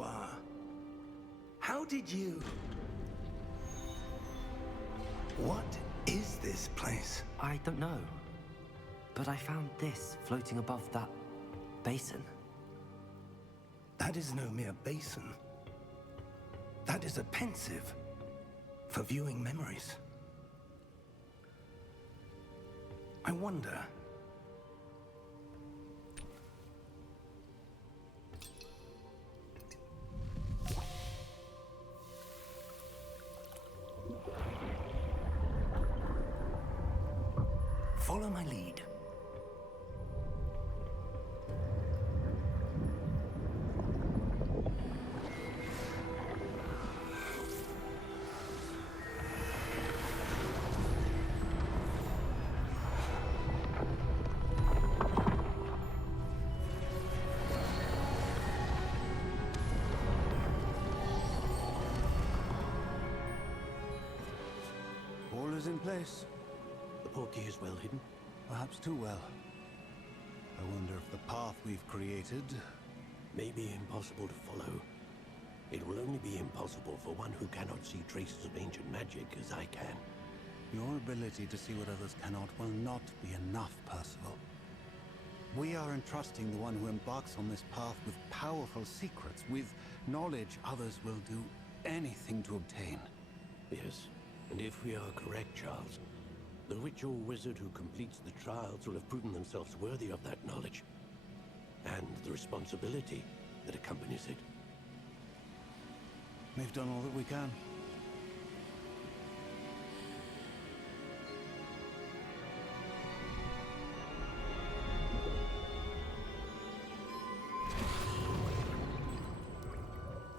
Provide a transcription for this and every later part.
you are. How did you... What is this place? I don't know. But I found this floating above that basin. That is no mere basin. That is a pensive for viewing memories. I wonder... Follow my lead. All is in place. The portkey is well hidden. Perhaps too well. I wonder if the path we've created... May be impossible to follow. It will only be impossible for one who cannot see traces of ancient magic as I can. Your ability to see what others cannot will not be enough, Percival. We are entrusting the one who embarks on this path with powerful secrets, with knowledge others will do anything to obtain. Yes, and if we are correct, Charles, the witch or wizard who completes the trials will have proven themselves worthy of that knowledge, and the responsibility that accompanies it. We've done all that we can.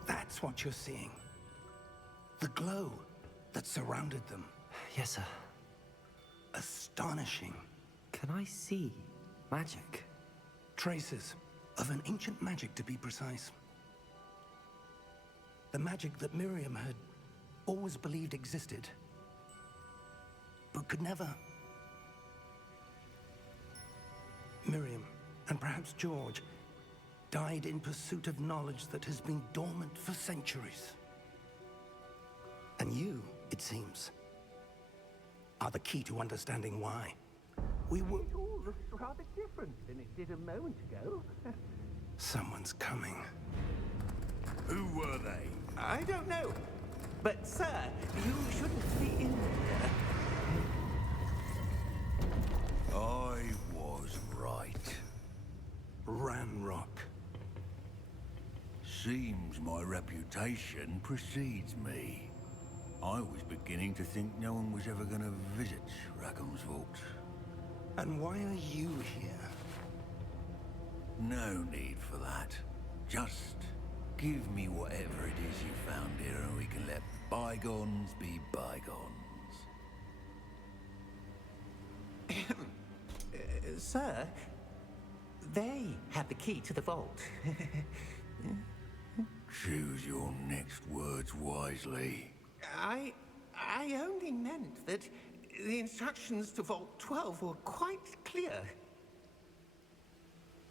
That's what you're seeing. The glow that surrounded them. Yes, sir. Astonishing. Can I see magic? Traces of an ancient magic, to be precise. The magic that Miriam had always believed existed, but could never. Miriam, and perhaps George, died in pursuit of knowledge that has been dormant for centuries. And you, it seems, are the key to understanding why. We were... It all looks rather different than it did a moment ago. Someone's coming. Who were they? I don't know. But, sir, you shouldn't be in here. I was right. Ranrock. Seems my reputation precedes me. I was beginning to think no one was ever going to visit Rackham's vault. And why are you here? No need for that. Just give me whatever it is you found here and we can let bygones be bygones. Sir, they have the key to the vault. Choose your next words wisely. I only meant that the instructions to Vault 12 were quite clear.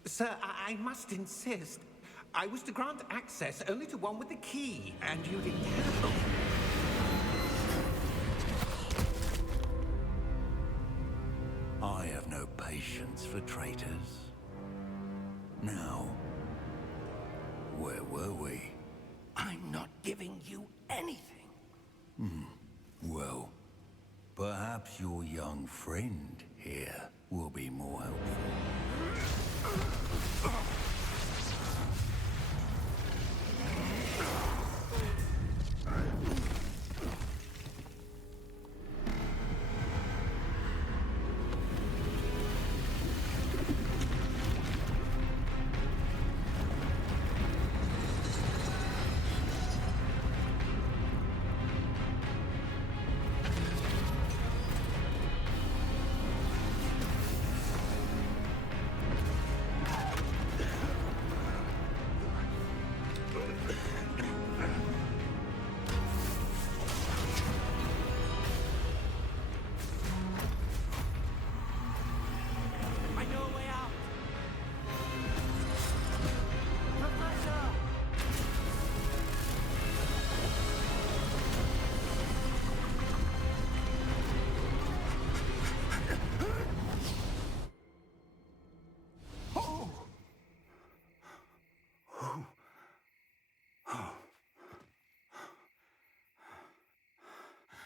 Sir, I must insist. I was to grant access only to one with the key, and you didn't have. I have no patience for traitors. Now, where were we? I'm not giving you anything. Well, perhaps your young friend here will be more helpful.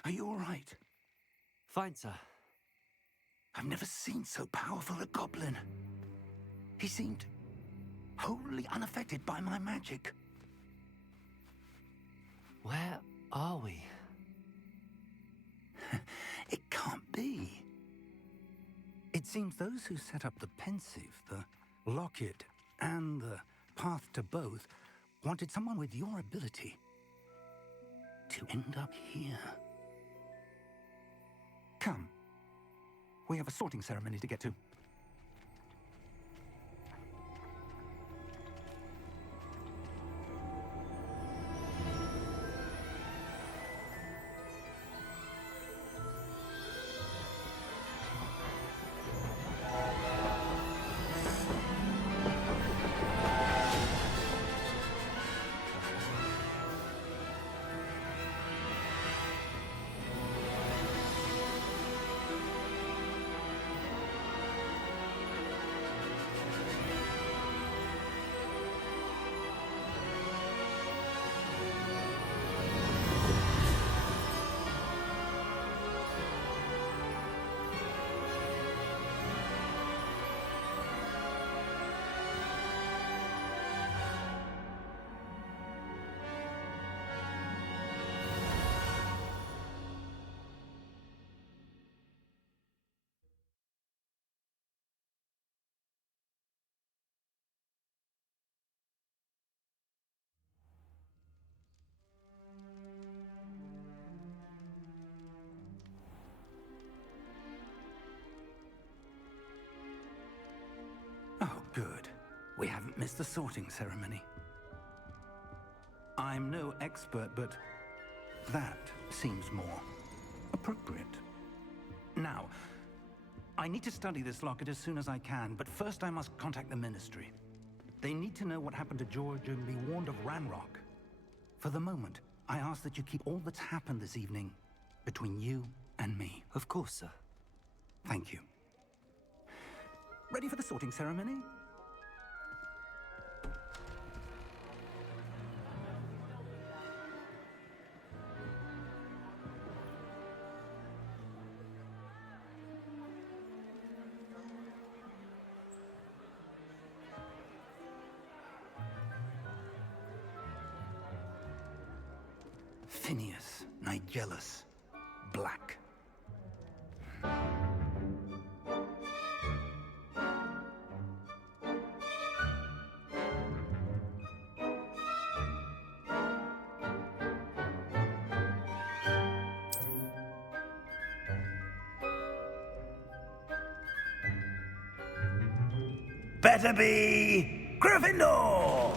Are you all right? Fine, sir. I've never seen so powerful a goblin. He seemed wholly unaffected by my magic. Where are we? It can't be. It seems those who set up the pensive, the locket, and the path to both wanted someone with your ability to end up here. Come. We have a sorting ceremony to get to. Oh, good. We haven't missed the sorting ceremony. I'm no expert, but that seems more appropriate. Now, I need to study this locket as soon as I can, but first I must contact the Ministry. They need to know what happened to George and be warned of Ranrock. For the moment, I ask that you keep all that's happened this evening between you and me. Of course, sir. Thank you. Ready for the sorting ceremony? Phineas, Nigellus, Black. Better be Gryffindor!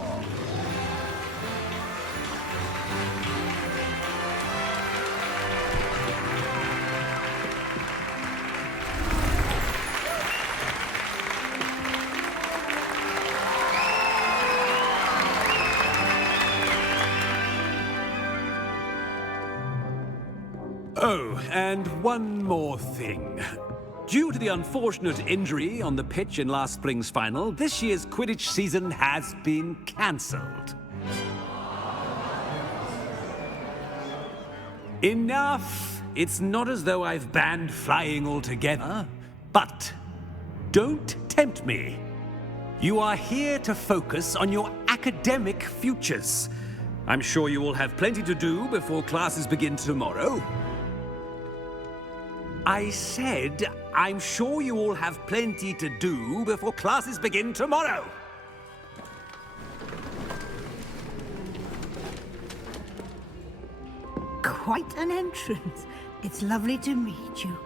Oh, and one more thing. Due to the unfortunate injury on the pitch in last spring's final, this year's Quidditch season has been cancelled. Enough! It's not as though I've banned flying altogether, but don't tempt me. You are here to focus on your academic futures. I'm sure you will have plenty to do before classes begin tomorrow. I said, I'm sure you all have plenty to do before classes begin tomorrow. Quite an entrance. It's lovely to meet you.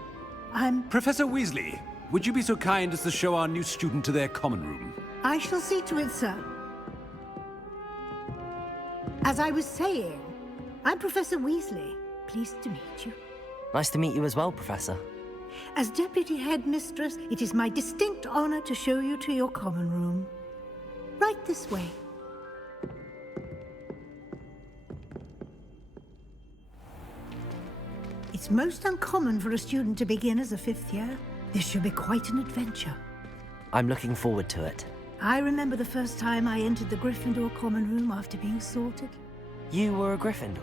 I'm... Professor Weasley, would you be so kind as to show our new student to their common room? I shall see to it, sir. As I was saying, I'm Professor Weasley. Pleased to meet you. Nice to meet you as well, Professor. As Deputy Headmistress, it is my distinct honor to show you to your common room. Right this way. It's most uncommon for a student to begin as a fifth year. This should be quite an adventure. I'm looking forward to it. I remember the first time I entered the Gryffindor common room after being sorted. You were a Gryffindor?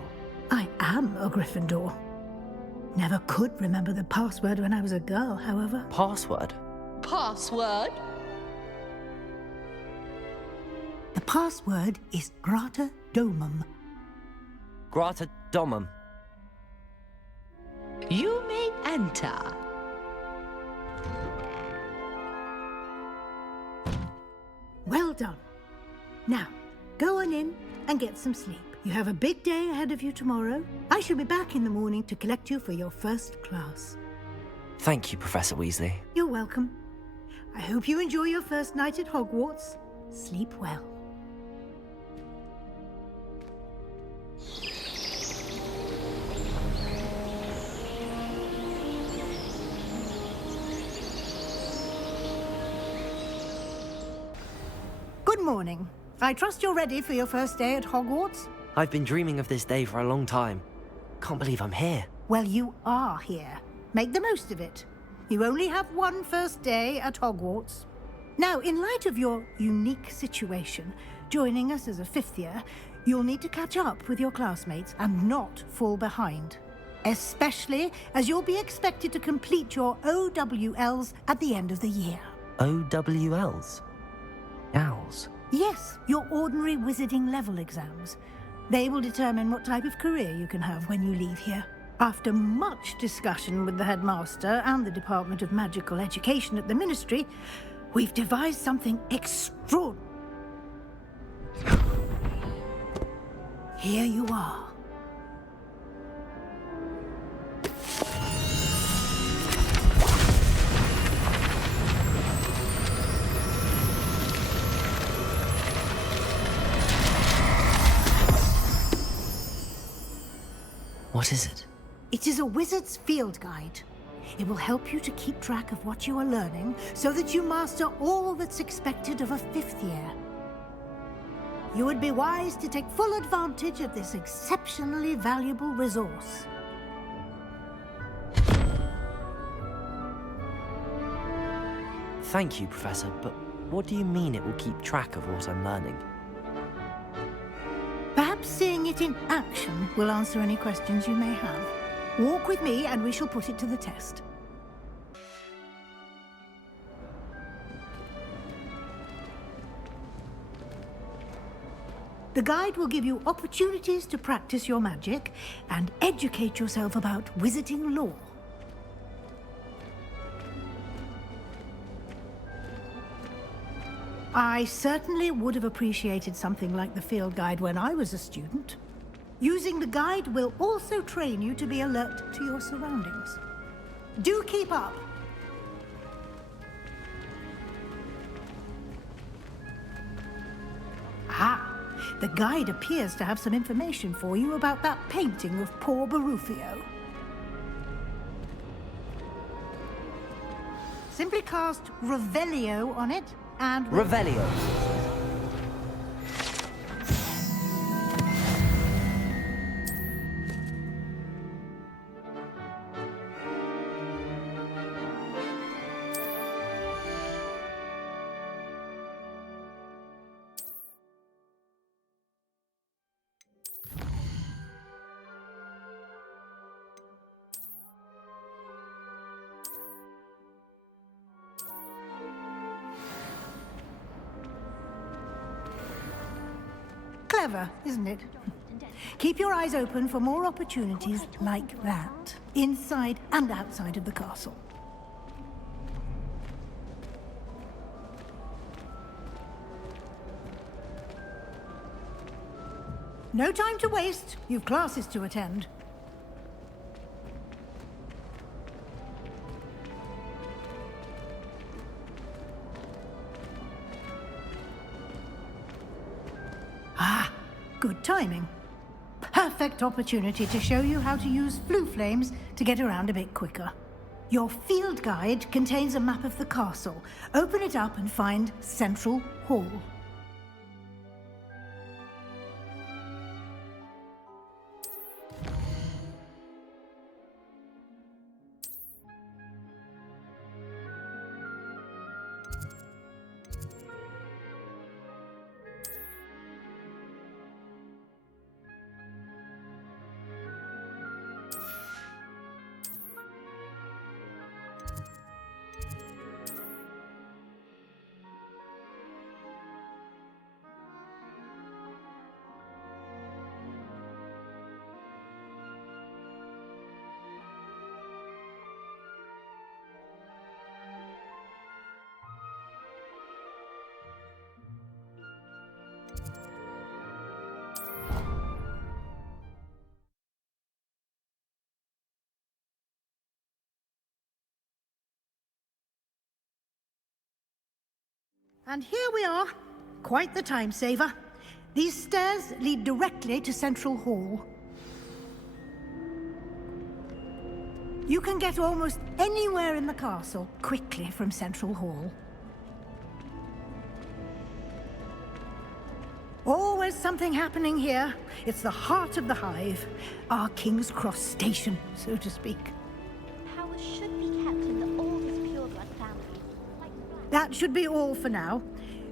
I am a Gryffindor. Never could remember the password when I was a girl, however. Password? Password? The password is Grata Domum. Grata Domum. You may enter. Well done. Now, go on in and get some sleep. You have a big day ahead of you tomorrow. I shall be back in the morning to collect you for your first class. Thank you, Professor Weasley. You're welcome. I hope you enjoy your first night at Hogwarts. Sleep well. Good morning. I trust you're ready for your first day at Hogwarts? I've been dreaming of this day for a long time. Can't believe I'm here. Well, you are here. Make the most of it. You only have one first day at Hogwarts. Now, in light of your unique situation, joining us as a fifth year, you'll need to catch up with your classmates and not fall behind. Especially as you'll be expected to complete your OWLs at the end of the year. OWLs? Owls? Yes, your ordinary wizarding level exams. They will determine what type of career you can have when you leave here. After much discussion with the headmaster and the Department of Magical Education at the Ministry, we've devised something extraordinary. Here you are. What is it? It is a wizard's field guide. It will help you to keep track of what you are learning so that you master all that's expected of a fifth year. You would be wise to take full advantage of this exceptionally valuable resource. Thank you, Professor, but what do you mean it will keep track of what I'm learning? Perhaps seeing it in action will answer any questions you may have. Walk with me and we shall put it to the test. The guide will give you opportunities to practice your magic and educate yourself about wizarding lore. I certainly would have appreciated something like the field guide when I was a student. Using the guide will also train you to be alert to your surroundings. Do keep up! Ah, the guide appears to have some information for you about that painting of poor Barufio. Simply cast Revelio on it and... Revelio. Clever, isn't it? Keep your eyes open for more opportunities like that, inside and outside of the castle. No time to waste. You've classes to attend. Ah, good timing. Perfect opportunity to show you how to use flue flames to get around a bit quicker. Your field guide contains a map of the castle. Open it up and find Central Hall. And here we are. Quite the time saver. These stairs lead directly to Central Hall. You can get almost anywhere in the castle quickly from Central Hall. Always something happening here. It's the heart of the hive. Our King's Cross station, so to speak. Powers should be kept in the oldest pureblood families. That should be all for now.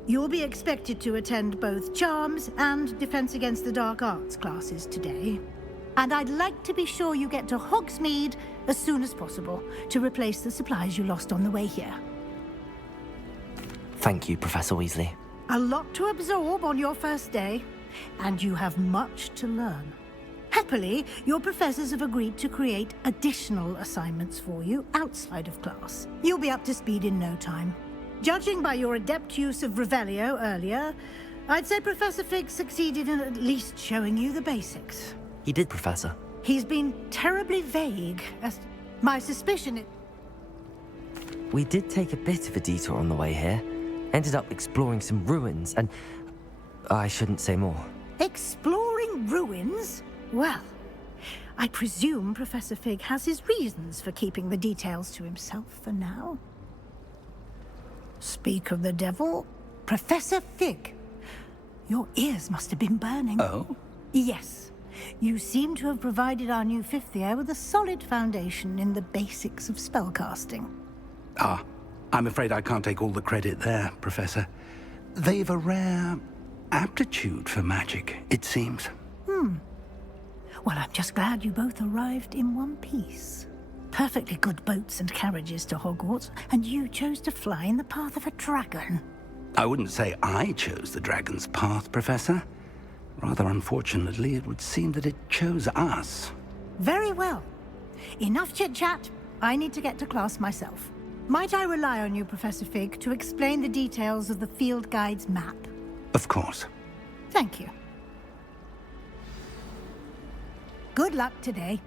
You'll be expected to attend both Charms and Defense Against the Dark Arts classes today. And I'd like to be sure you get to Hogsmeade as soon as possible to replace the supplies you lost on the way here. Thank you, Professor Weasley. A lot to absorb on your first day, and you have much to learn. Happily, your professors have agreed to create additional assignments for you outside of class. You'll be up to speed in no time. Judging by your adept use of Revelio earlier, I'd say Professor Fig succeeded in at least showing you the basics. He did, Professor. He's been terribly vague, as my suspicion We did take a bit of a detour on the way here. Ended up exploring some ruins, and I shouldn't say more. Exploring ruins? Well, I presume Professor Fig has his reasons for keeping the details to himself for now. Speak of the devil, Professor Fig. Your ears must have been burning. Oh? Yes. You seem to have provided our new fifth year with a solid foundation in the basics of spellcasting. Ah, I'm afraid I can't take all the credit there, Professor. They've a rare aptitude for magic, it seems. Well, I'm just glad you both arrived in one piece. Perfectly good boats and carriages to Hogwarts, and you chose to fly in the path of a dragon. I wouldn't say I chose the dragon's path, Professor. Rather unfortunately, it would seem that it chose us. Very well. Enough chit-chat. I need to get to class myself. Might I rely on you, Professor Fig, to explain the details of the field guide's map? Of course. Thank you. Good luck today.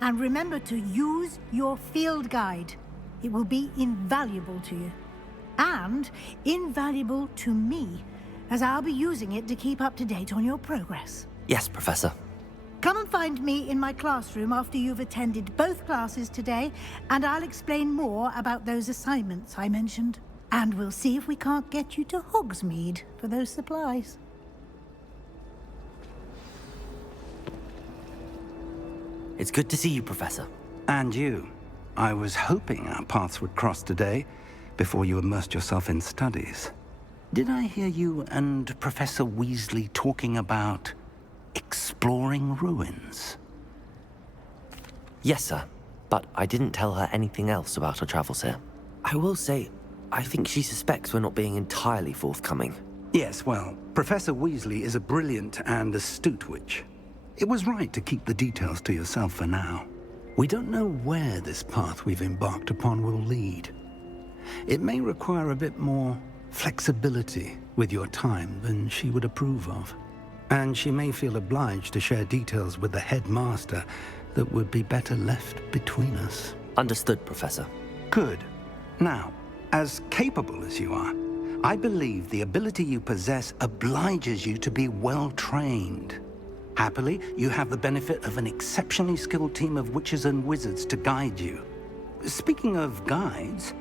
And remember to use your field guide. It will be invaluable to you. And invaluable to me, as I'll be using it to keep up to date on your progress. Yes, Professor. Come and find me in my classroom after you've attended both classes today, and I'll explain more about those assignments I mentioned. And we'll see if we can't get you to Hogsmeade for those supplies. It's good to see you, Professor. And you. I was hoping our paths would cross today, before you immersed yourself in studies. Did I hear you and Professor Weasley talking about exploring ruins? Yes, sir. But I didn't tell her anything else about our travels here. I will say, I think she suspects we're not being entirely forthcoming. Yes, well, Professor Weasley is a brilliant and astute witch. It was right to keep the details to yourself for now. We don't know where this path we've embarked upon will lead. It may require a bit more flexibility with your time than she would approve of. And she may feel obliged to share details with the headmaster that would be better left between us. Understood, Professor. Good. Now, as capable as you are, I believe the ability you possess obliges you to be well-trained. Happily, you have the benefit of an exceptionally skilled team of witches and wizards to guide you. Speaking of guides,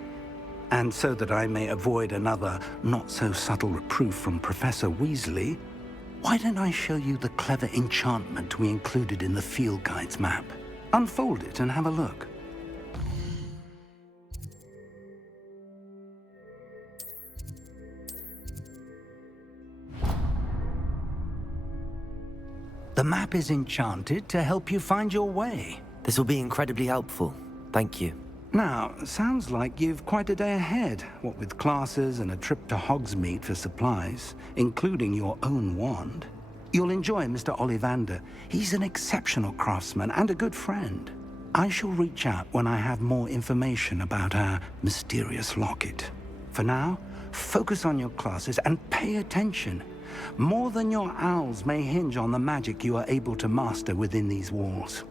and so that I may avoid another not-so-subtle reproof from Professor Weasley, why don't I show you the clever enchantment we included in the field guide's map? Unfold it and have a look. The map is enchanted to help you find your way. This will be incredibly helpful. Thank you. Now, sounds like you've quite a day ahead, what with classes and a trip to Hogsmeade for supplies, including your own wand. You'll enjoy Mr. Ollivander. He's an exceptional craftsman and a good friend. I shall reach out when I have more information about our mysterious locket. For now, focus on your classes and pay attention. More than your owls may hinge on the magic you are able to master within these walls.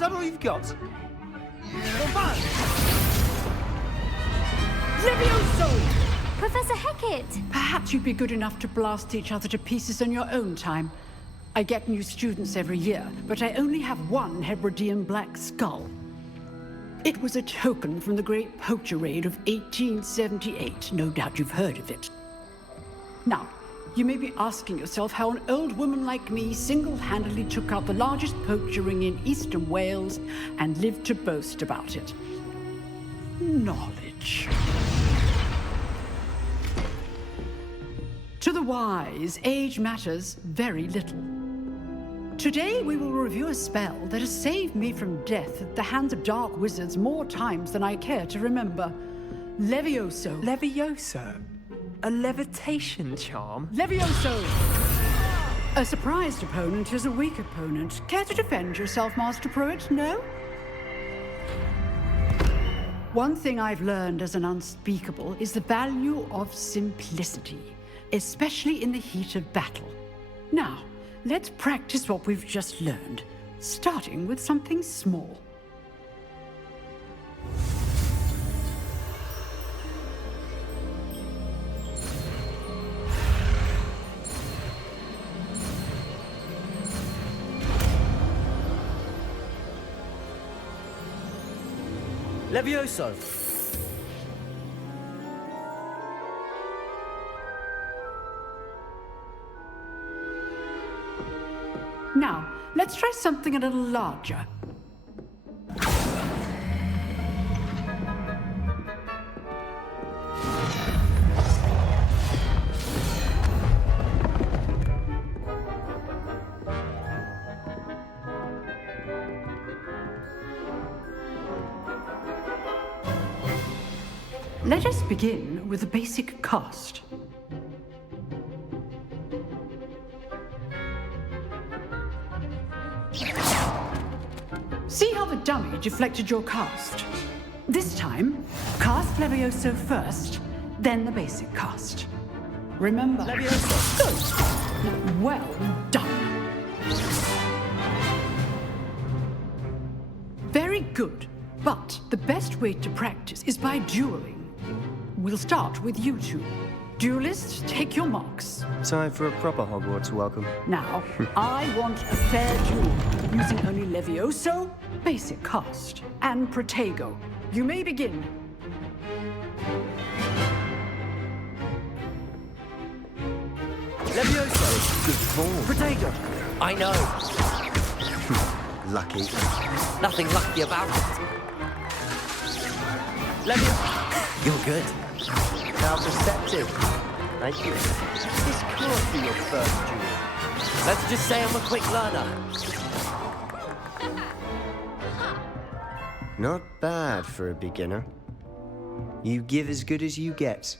that all you've got? Levioso! Professor Hecat! Perhaps you'd be good enough to blast each other to pieces in your own time. I get new students every year, but I only have one Hebridean black skull. It was a token from the Great Poacher Raid of 1878. No doubt you've heard of it. Now, you may be asking yourself how an old woman like me single-handedly took out the largest poacher ring in eastern Wales and lived to boast about it. Knowledge. To the wise, age matters very little. Today we will review a spell that has saved me from death at the hands of dark wizards more times than I care to remember. Levioso. Levioso? A levitation charm? Levioso! A surprised opponent is a weak opponent. Care to defend yourself, Master Pruitt? No? One thing I've learned as an unspeakable is the value of simplicity, especially in the heat of battle. Now, let's practice what we've just learned, starting with something small. Levioso! Now, let's try something a little larger. Let us begin with a basic cast. See how the dummy deflected your cast? This time, cast Levioso first, then the basic cast. Remember... Levioso! Good! Well done. Very good. But the best way to practice is by dueling. We'll start with you two. Duelists, take your marks. Time for a proper Hogwarts welcome. Now, I want a fair duel, using only Levioso, basic cast, and Protego. You may begin. Levioso! Good form. Protego! I know. Lucky. Nothing lucky about it. Levioso! You're good. How perceptive. Thank you. This can't be your first duel. Let's just say I'm a quick learner. Not bad for a beginner. You give as good as you get.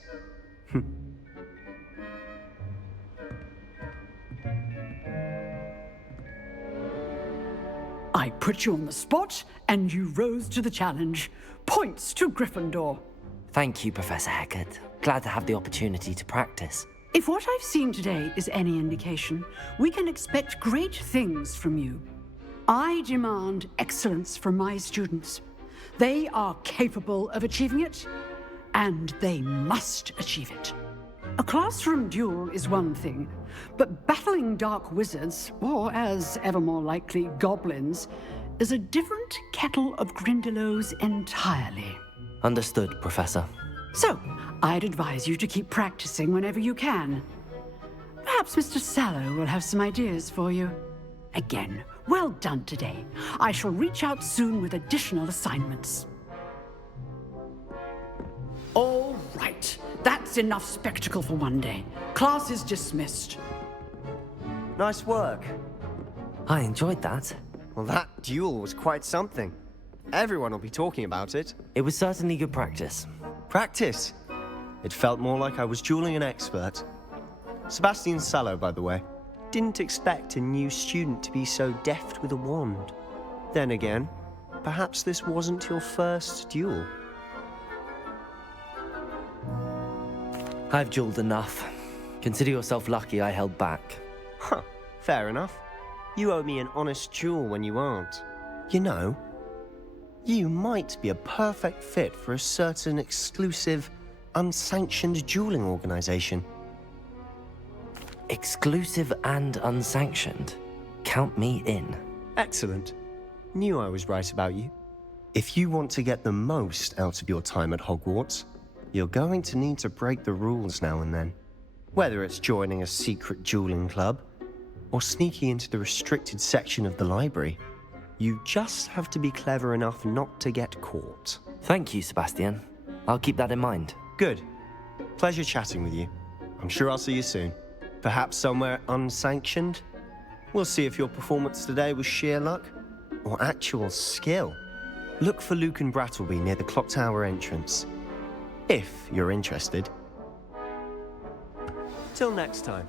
I put you on the spot, and you rose to the challenge. Points to Gryffindor. Thank you, Professor Hecat. Glad to have the opportunity to practice. If what I've seen today is any indication, we can expect great things from you. I demand excellence from my students. They are capable of achieving it, and they must achieve it. A classroom duel is one thing, but battling dark wizards, or as ever more likely, goblins, is a different kettle of Grindylows entirely. Understood, Professor. So, I'd advise you to keep practicing whenever you can. Perhaps Mr. Sallow will have some ideas for you. Again, well done today. I shall reach out soon with additional assignments. All right. That's enough spectacle for one day. Class is dismissed. Nice work. I enjoyed that. Well, that duel was quite something. Everyone will be talking about it. It was certainly good practice. Practice? It felt more like I was dueling an expert. Sebastian Sallow, by the way. Didn't expect a new student to be so deft with a wand. Then again, perhaps this wasn't your first duel. I've dueled enough. Consider yourself lucky I held back. Huh, fair enough. You owe me an honest duel when you aren't. You know, you might be a perfect fit for a certain exclusive, unsanctioned dueling organization. Exclusive and unsanctioned. Count me in. Excellent. Knew I was right about you. If you want to get the most out of your time at Hogwarts, you're going to need to break the rules now and then. Whether it's joining a secret dueling club, or sneaking into the restricted section of the library, you just have to be clever enough not to get caught. Thank you, Sebastian. I'll keep that in mind. Good. Pleasure chatting with you. I'm sure I'll see you soon. Perhaps somewhere unsanctioned? We'll see if your performance today was sheer luck or actual skill. Look for Luke and Brattleby near the clock tower entrance, if you're interested. Till next time.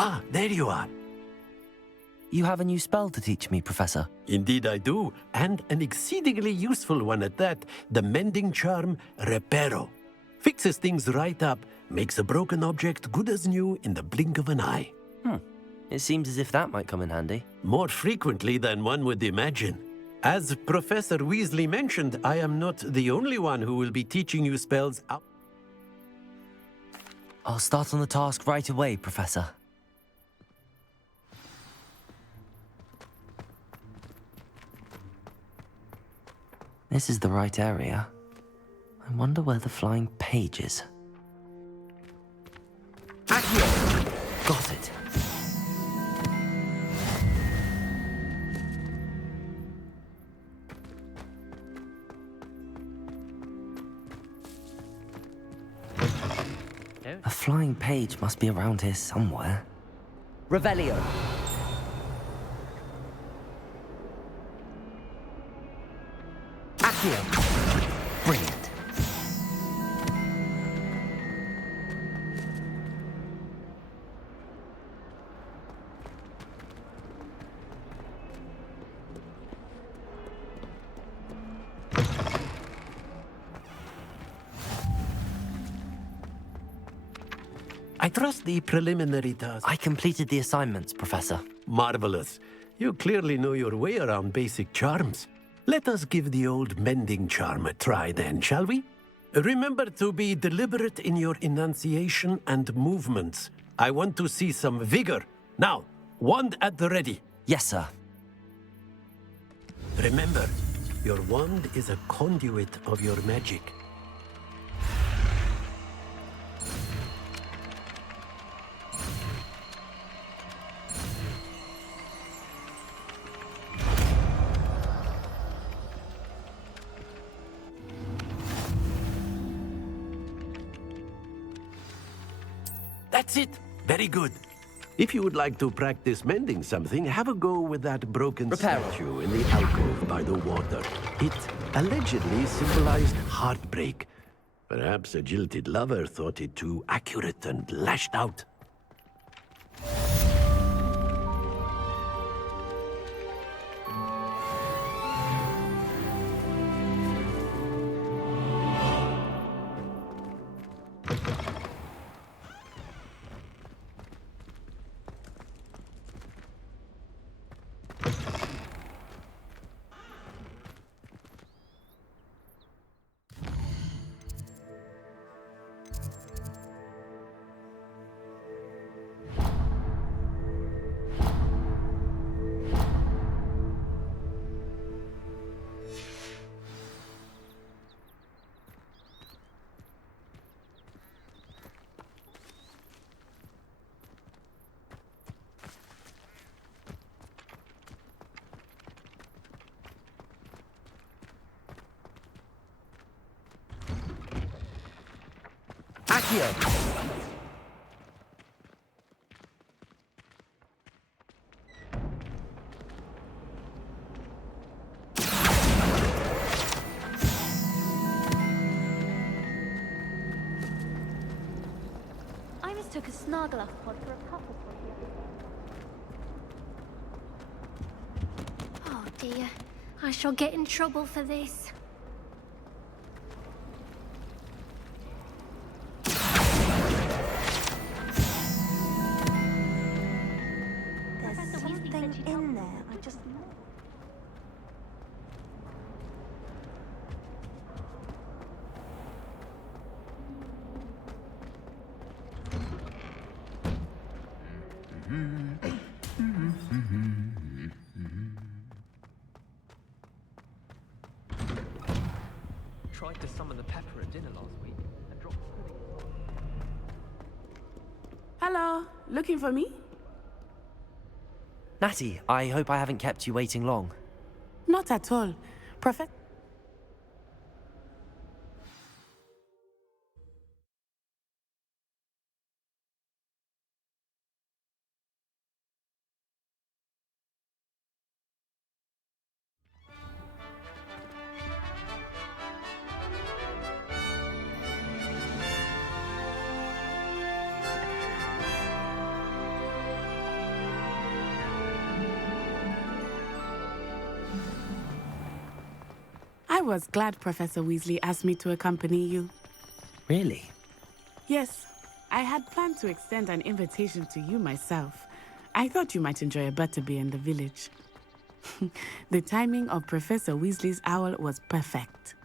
Ah, there you are. You have a new spell to teach me, Professor. Indeed I do, and an exceedingly useful one at that. The mending charm, Reparo. Fixes things right up, makes a broken object good as new in the blink of an eye. It seems as if that might come in handy. More frequently than one would imagine. As Professor Weasley mentioned, I am not the only one who will be teaching you spells out. I'll start on the task right away, Professor. This is the right area. I wonder where the flying page is. Accio! Got it. A flying page must be around here somewhere. Revelio. Accio. Brilliant. I trust the preliminary task. I completed the assignments, Professor. Marvelous. You clearly know your way around basic charms. Let us give the old mending charm a try then, shall we? Remember to be deliberate in your enunciation and movements. I want to see some vigor. Now, wand at the ready. Yes, sir. Remember, your wand is a conduit of your magic. That's it. Very good. If you would like to practice mending something, have a go with that broken statue in the alcove by the water. It allegedly symbolized heartbreak. Perhaps a jilted lover thought it too accurate and lashed out. Accio. a snargle off pod for a couple for you. Oh dear, I shall get in trouble for this. There's something in there. I just... Tried to summon the pepper at dinner last week and dropped pudding. Hello, looking for me? Natty, I hope I haven't kept you waiting long. Not at all. Prophet? I was glad Professor Weasley asked me to accompany you. Really? Yes, I had planned to extend an invitation to you myself. I thought you might enjoy a butterbeer in the village. The timing of Professor Weasley's owl was perfect.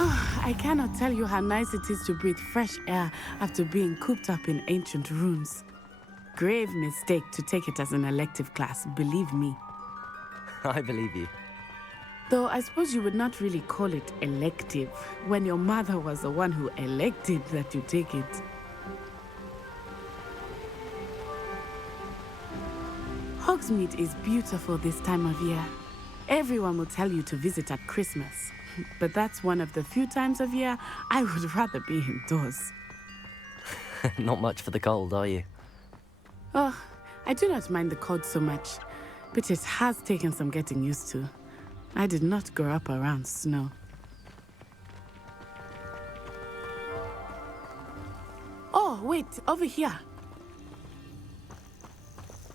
Oh, I cannot tell you how nice it is to breathe fresh air after being cooped up in ancient rooms. Grave mistake to take it as an elective class, believe me. I believe you. Though I suppose you would not really call it elective when your mother was the one who elected that you take it. Hogsmeade is beautiful this time of year. Everyone will tell you to visit at Christmas, but that's one of the few times of year I would rather be indoors. Not much for the cold, are you? Oh, I do not mind the cold so much, but it has taken some getting used to. I did not grow up around snow. Oh, wait, over here.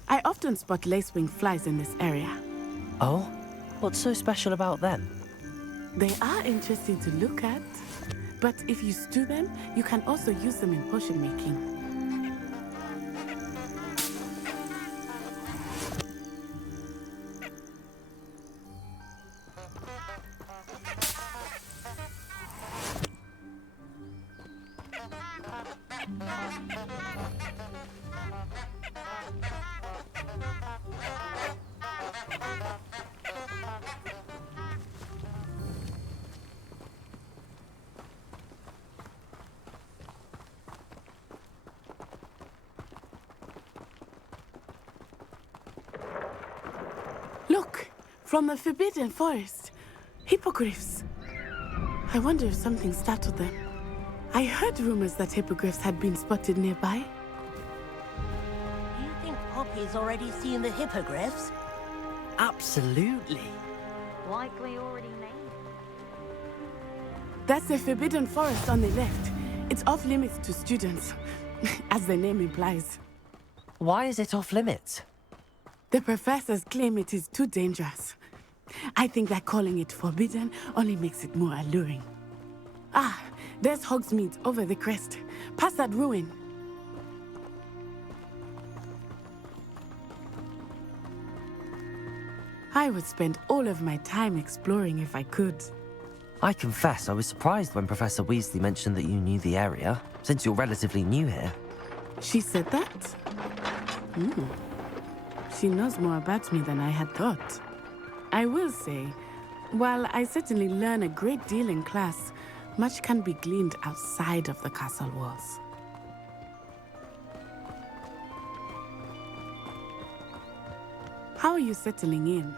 I often spot lacewing flies in this area. Oh? What's so special about them? They are interesting to look at, but if you stew them, you can also use them in potion making. Look, from the Forbidden Forest. Hippogriffs. I wonder if something startled them. I heard rumors that hippogriffs had been spotted nearby. You think Poppy's already seen the hippogriffs? Absolutely. Likely already made. That's the Forbidden Forest on the left. It's off limits to students, as the name implies. Why is it off limits? The professors claim it is too dangerous. I think that calling it forbidden only makes it more alluring. Ah, there's Hogsmeade over the crest. Past that ruin. I would spend all of my time exploring if I could. I confess I was surprised when Professor Weasley mentioned that you knew the area, since you're relatively new here. She said that? She knows more about me than I had thought. I will say, while I certainly learn a great deal in class, much can be gleaned outside of the castle walls. How are you settling in?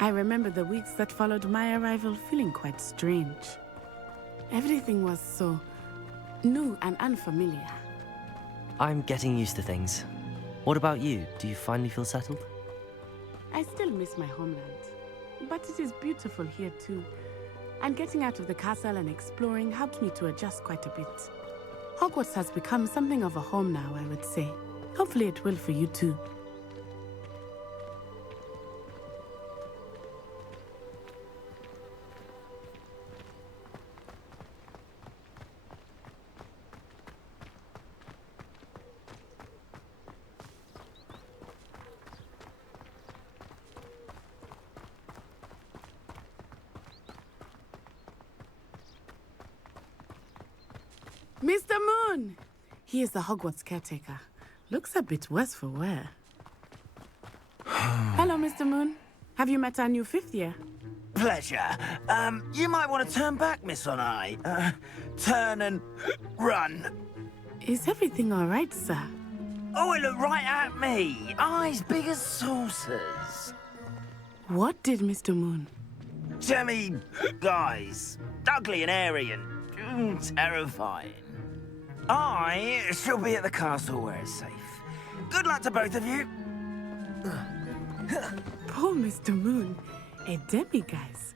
I remember the weeks that followed my arrival feeling quite strange. Everything was so new and unfamiliar. I'm getting used to things. What about you? Do you finally feel settled? I still miss my homeland, but it is beautiful here too. and getting out of the castle and exploring helped me to adjust quite a bit. Hogwarts has become something of a home now, I would say. Hopefully it will for you too. Mr. Moon! He is the Hogwarts caretaker. Looks a bit worse for wear. Hello, Mr. Moon. Have you met our new 5th year? Pleasure. You might want to turn back, Miss Onai. Turn and run. Is everything all right, sir? Oh, it looked right at me. Eyes big as saucers. What did Mr. Moon? Jemmy guys. Ugly and airy and terrifying. I shall be at the castle where it's safe. Good luck to both of you. Poor Mr. Moon. A demiguise.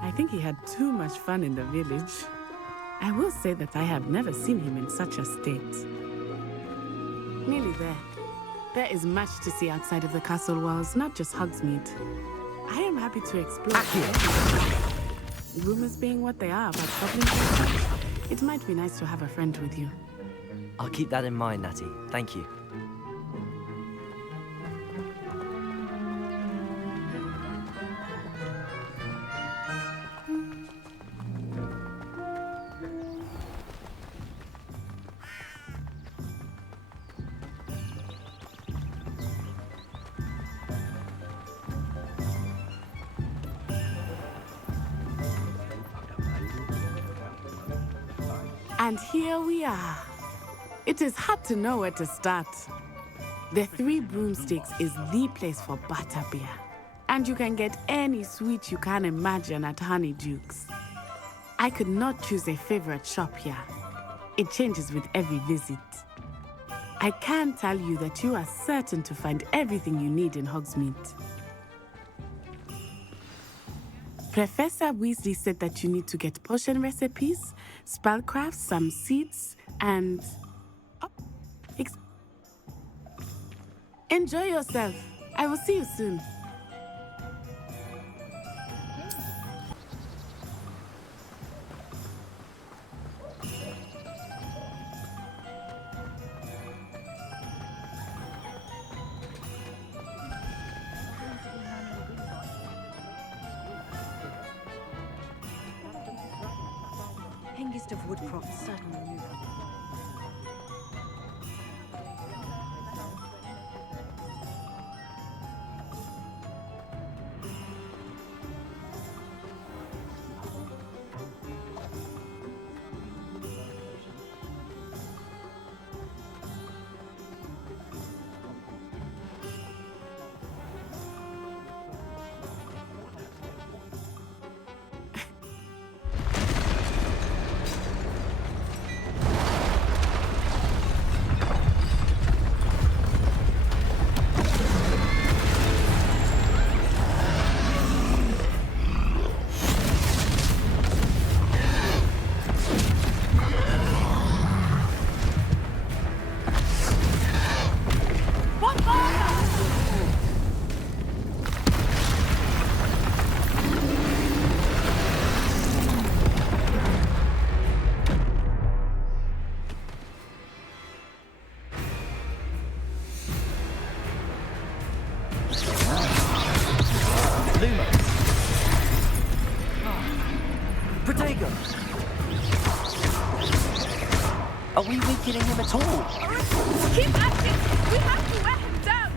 I think he had too much fun in the village. I will say that I have never seen him in such a state. Nearly there. There is much to see outside of the castle walls, not just Hogsmeade. I am happy to explore. Rumors being what they are about goblins and such, it might be nice to have a friend with you. I'll keep that in mind, Natty. Thank you. And here we are. It is hard to know where to start. The 3 Broomsticks is the place for butterbeer. And you can get any sweet you can imagine at Honeydukes. I could not choose a favorite shop here. It changes with every visit. I can tell you that you are certain to find everything you need in Hogsmeade. Professor Weasley said that you need to get potion recipes, spellcrafts, some seeds, and... enjoy yourself. I will see you soon. Hengist of Woodcroft certainly knew them. Are we weakening him at all? Keep at it! We have to wear him down!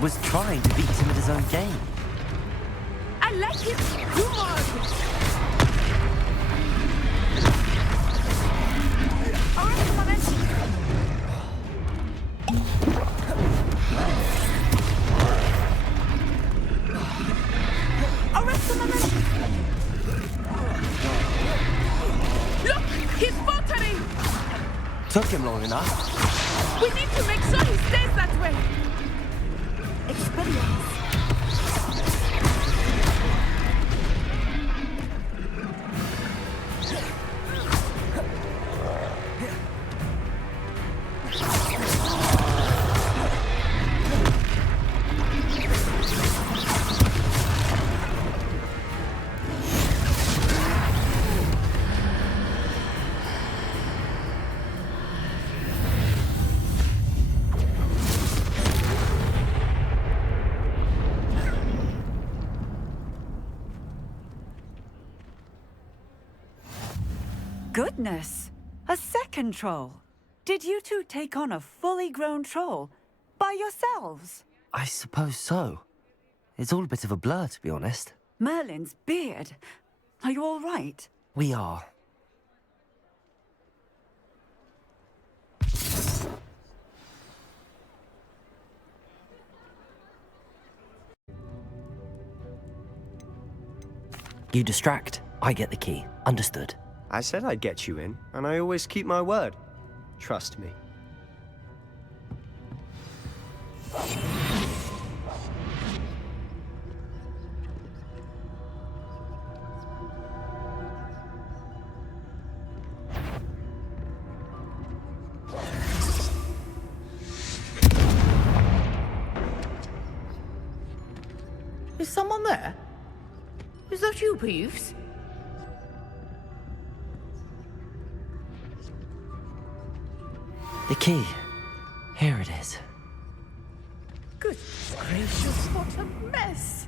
was trying to beat him at his own game. I like him too much! Arrest the momentum! Arrest the momentum! Look! He's faltering! Took him long enough. We need to make sure he stays that way! Experience. Goodness! A second troll! Did you two take on a fully grown troll? By yourselves? I suppose so. It's all a bit of a blur, to be honest. Merlin's beard. Are you all right? We are. You distract, I get the key. Understood. I said I'd get you in, and I always keep my word. Trust me. Is someone there? Is that you, Peeves? The key. Here it is. Goodness gracious, what a mess!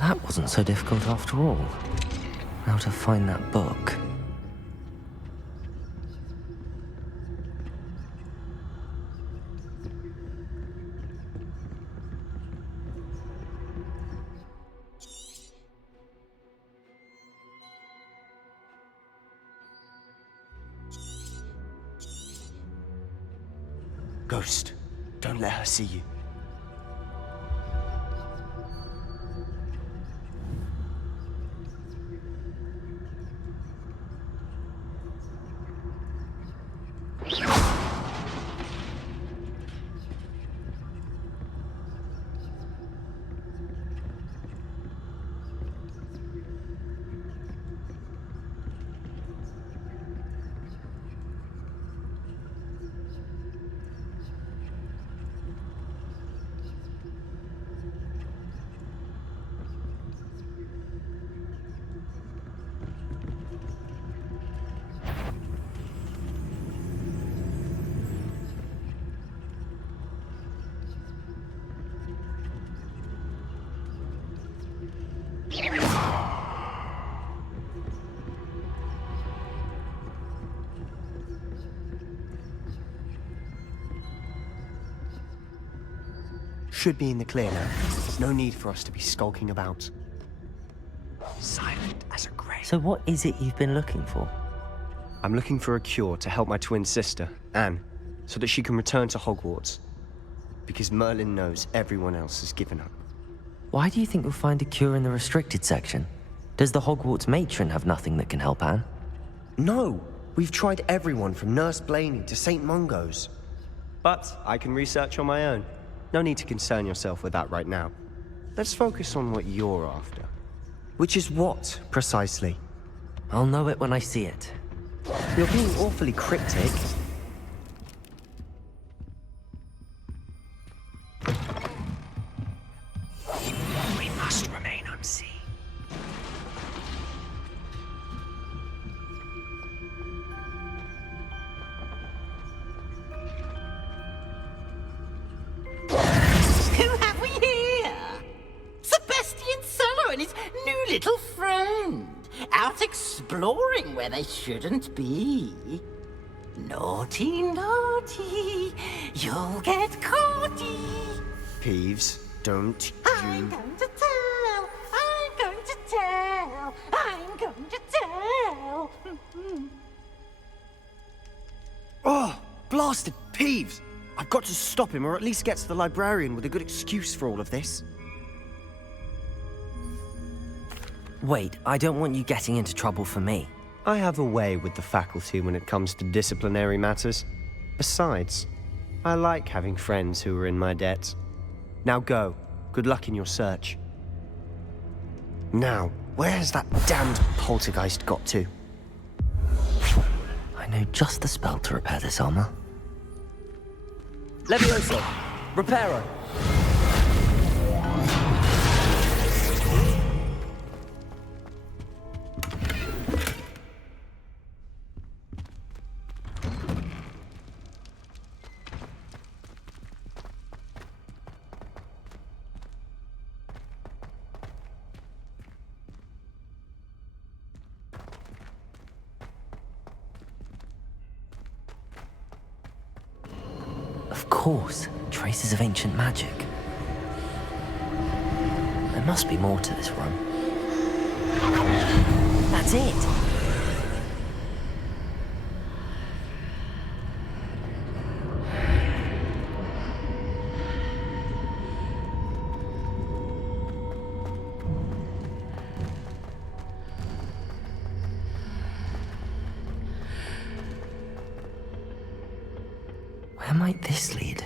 That wasn't so difficult after all. How to find that book. Ghost, don't let her see you. Should be in the clear now. No need for us to be skulking about. Silent as a grave. So what is it you've been looking for? I'm looking for a cure to help my twin sister, Anne, so that she can return to Hogwarts. Because Merlin knows everyone else has given up. Why do you think you'll find a cure in the restricted section? Does the Hogwarts matron have nothing that can help Anne? No! We've tried everyone from Nurse Blaney to St. Mungo's. But I can research on my own. No need to concern yourself with that right now. Let's focus on what you're after. Which is what, precisely? I'll know it when I see it. You're being awfully cryptic. We must remain unseen. exploring where they shouldn't be. Naughty, naughty, you'll get caughty. Peeves, don't I'm going to tell, I'm going to tell, I'm going to tell. Oh, blasted Peeves! I've got to stop him, or at least get to the librarian with a good excuse for all of this. Wait, I don't want you getting into trouble for me. I have a way with the faculty when it comes to disciplinary matters. Besides, I like having friends who are in my debt. Now go. Good luck in your search. Now, where has that damned poltergeist got to? I know just the spell to repair this armor. Levioso! Reparo! Of course, traces of ancient magic. There must be more to this room. That's it! Where might this lead?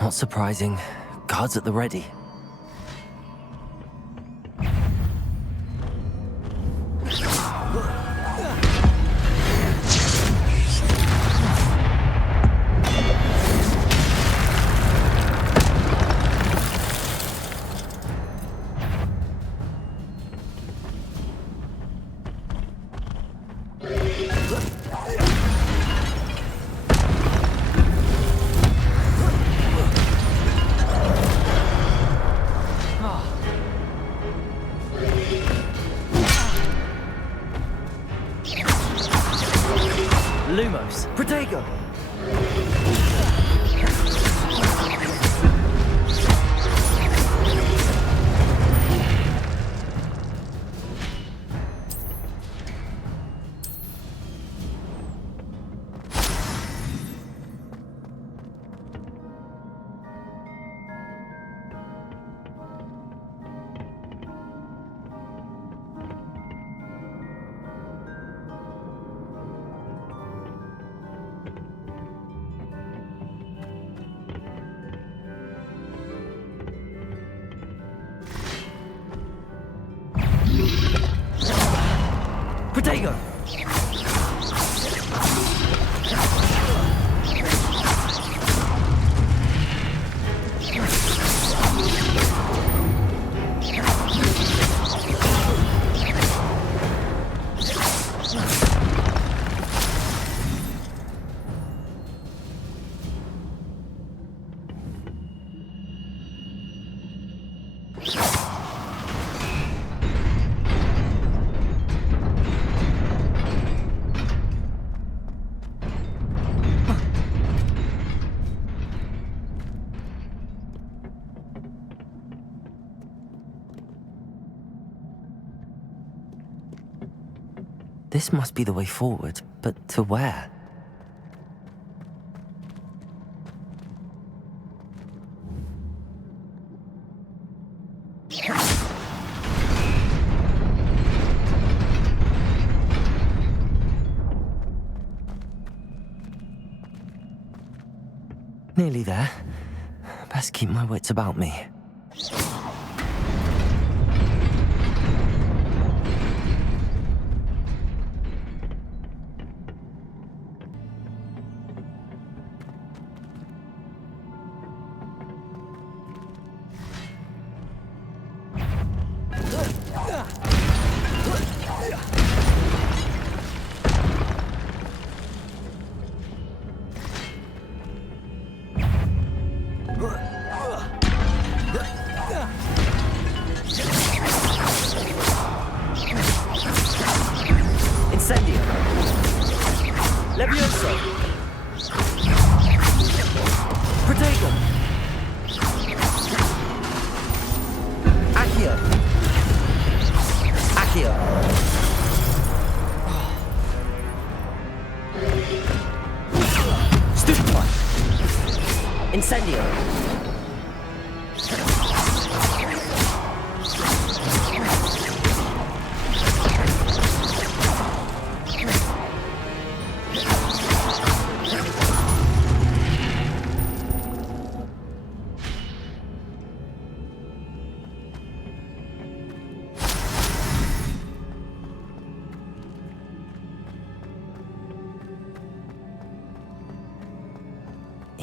Not surprising. Guards at the ready. Lumos, Protego! Protego! This must be the way forward, but to where? Nearly there. Best keep my wits about me. Incendio!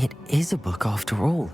It is a book after all.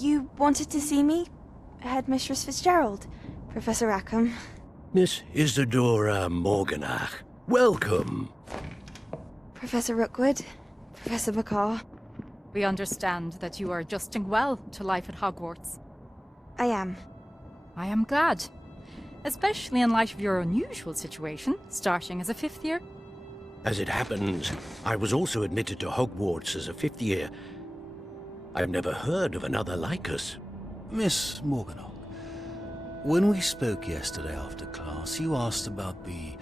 You wanted to see me? Headmistress Fitzgerald? Professor Rackham? Miss Isadora Morganach, welcome. Professor Rookwood? Professor McCaw? We understand that you are adjusting well to life at Hogwarts. I am. I am glad. Especially in light of your unusual situation, starting as a 5th year. As it happens, I was also admitted to Hogwarts as a 5th year. I've never heard of another like us. Miss Morganach, when we spoke yesterday after class, you asked about the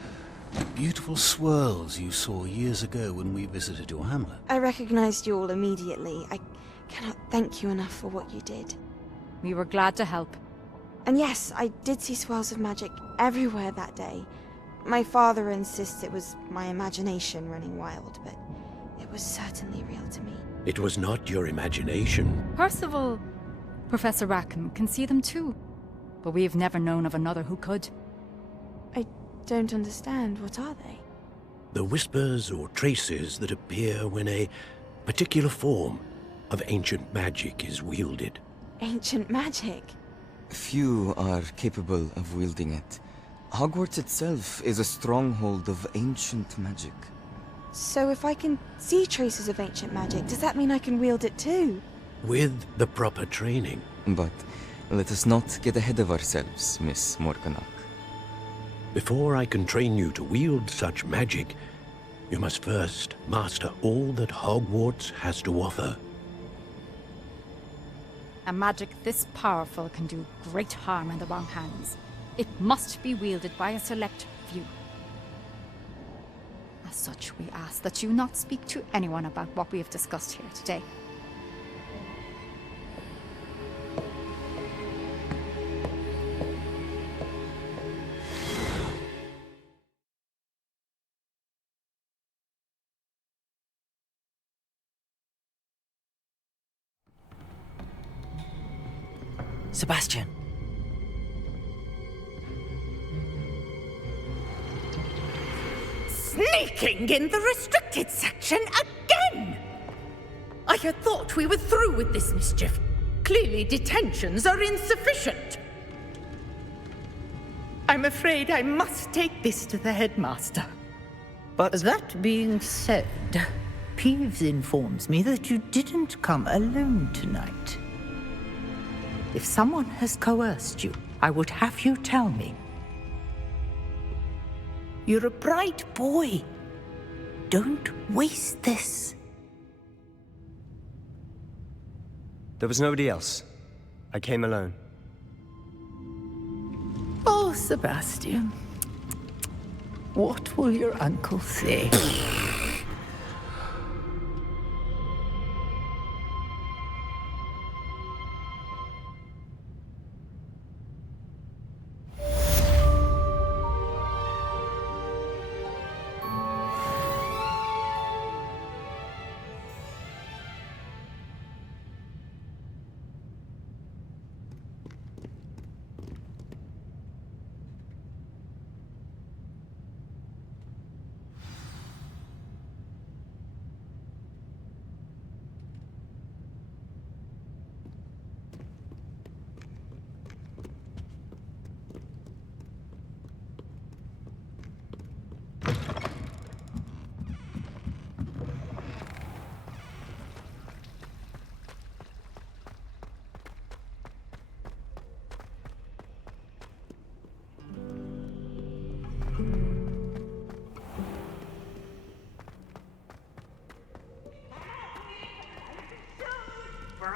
beautiful swirls you saw years ago when we visited your hamlet. I recognized you all immediately. I cannot thank you enough for what you did. We were glad to help. And yes, I did see swirls of magic everywhere that day. My father insists it was my imagination running wild, but it was certainly real to me. It was not your imagination. Percival, Professor Rackham can see them too. But we have never known of another who could. I don't understand. What are they? The whispers or traces that appear when a particular form of ancient magic is wielded. Ancient magic? Few are capable of wielding it. Hogwarts itself is a stronghold of ancient magic. So if I can see traces of ancient magic, does that mean I can wield it too? With the proper training. But let us not get ahead of ourselves, Miss Morganach. Before I can train you to wield such magic, you must first master all that Hogwarts has to offer. A magic this powerful can do great harm in the wrong hands. It must be wielded by a select few. As such, we ask that you not speak to anyone about what we have discussed here today. Sebastian. Sneaking in the restricted section again! I had thought we were through with this mischief. Clearly detentions are insufficient. I'm afraid I must take this to the headmaster. But that being said, Peeves informs me that you didn't come alone tonight. If someone has coerced you, I would have you tell me. You're a bright boy. Don't waste this. there was nobody else. I came alone. Oh, Sebastian. What will your uncle say?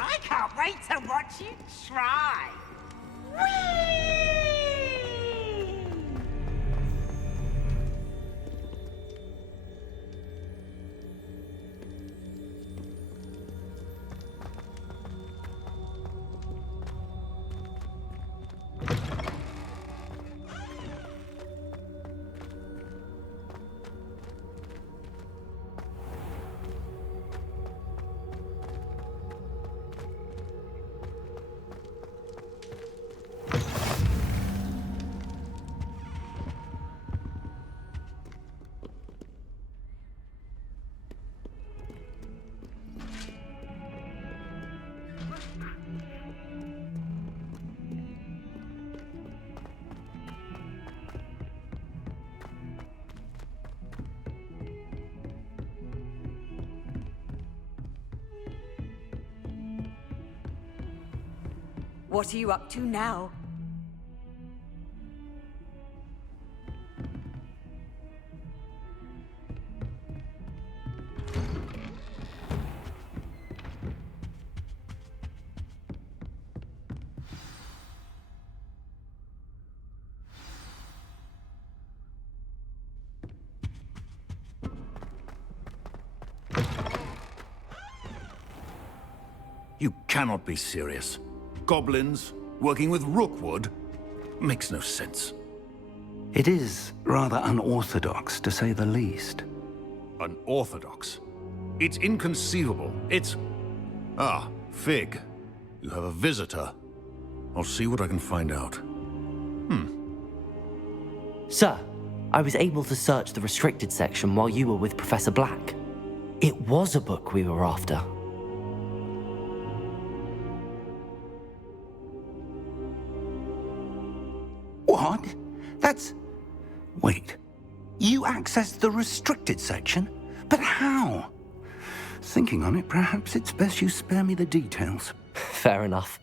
I can't wait to watch you try. Whee! What are you up to now? You cannot be serious. Goblins working with Rookwood makes no sense. It is rather unorthodox, to say the least. Unorthodox? It's inconceivable. It's... Ah, Fig. You have a visitor. I'll see what I can find out. Sir, I was able to search the restricted section while you were with Professor Black. It was a book we were after. What? That's... Wait. You accessed the restricted section? But how? Thinking on it, perhaps it's best you spare me the details. Fair enough.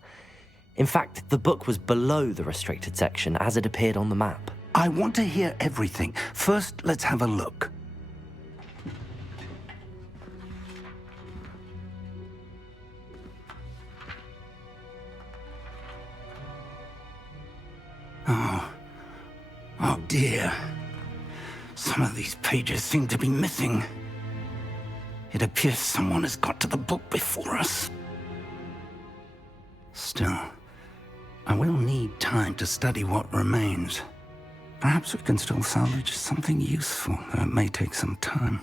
In fact, the book was below the restricted section as it appeared on the map. I want to hear everything. First, let's have a look. Oh dear. Some of these pages seem to be missing. It appears someone has got to the book before us. Still, I will need time to study what remains. Perhaps we can still salvage something useful, though it may take some time.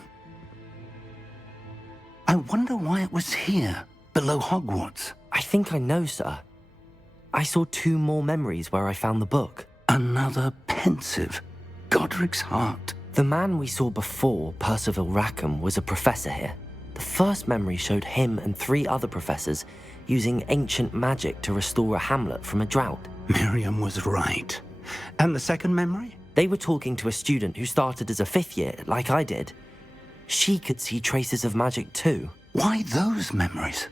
I wonder why it was here, below Hogwarts. I think I know, sir. I saw 2 more memories where I found the book. Another pensive. Godric's heart. The man we saw before, Percival Rackham, was a professor here. The first memory showed him and 3 other professors using ancient magic to restore a hamlet from a drought. Miriam was right. And the second memory? They were talking to a student who started as a 5th year, like I did. She could see traces of magic too. Why those memories?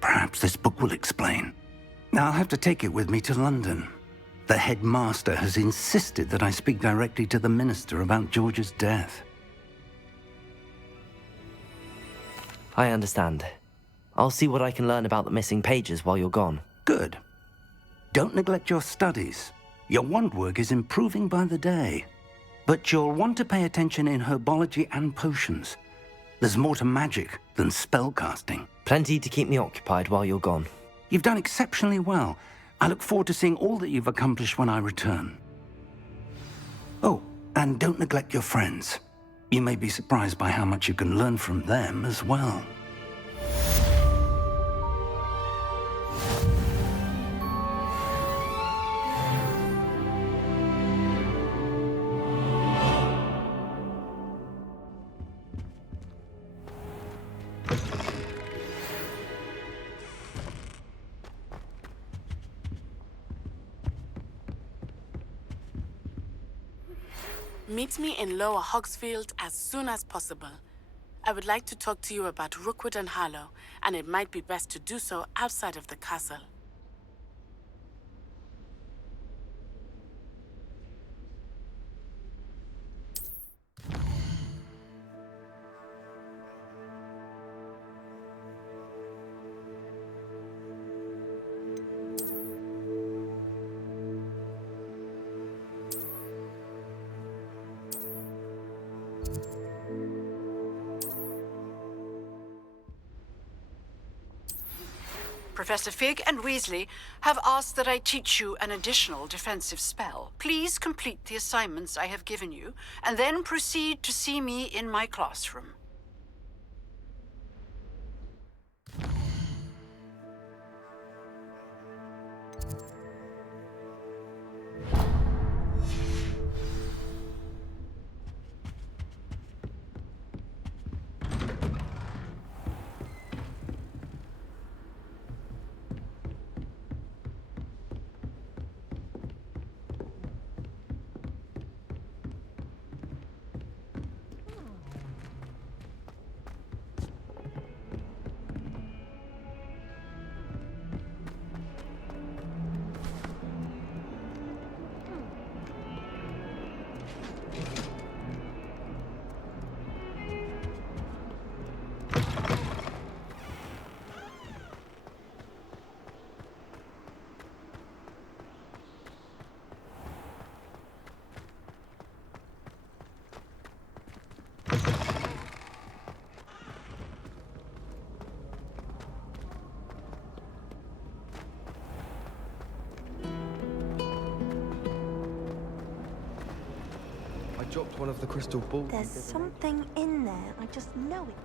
Perhaps this book will explain. I'll have to take it with me to London. The headmaster has insisted that I speak directly to the minister about George's death. I understand. I'll see what I can learn about the missing pages while you're gone. Good. Don't neglect your studies. Your wand work is improving by the day. But you'll want to pay attention in herbology and potions. There's more to magic than spellcasting. Plenty to keep me occupied while you're gone. You've done exceptionally well. I look forward to seeing all that you've accomplished when I return. Oh, and don't neglect your friends. You may be surprised by how much you can learn from them as well. Meet me in Lower Hogsmeade as soon as possible. I would like to talk to you about Rookwood and Harlow, and it might be best to do so outside of the castle. Professor Fig and Weasley have asked that I teach you an additional defensive spell. Please complete the assignments I have given you, and then proceed to see me in my classroom. Dropped one of the crystal balls. There's something in there. I just know it.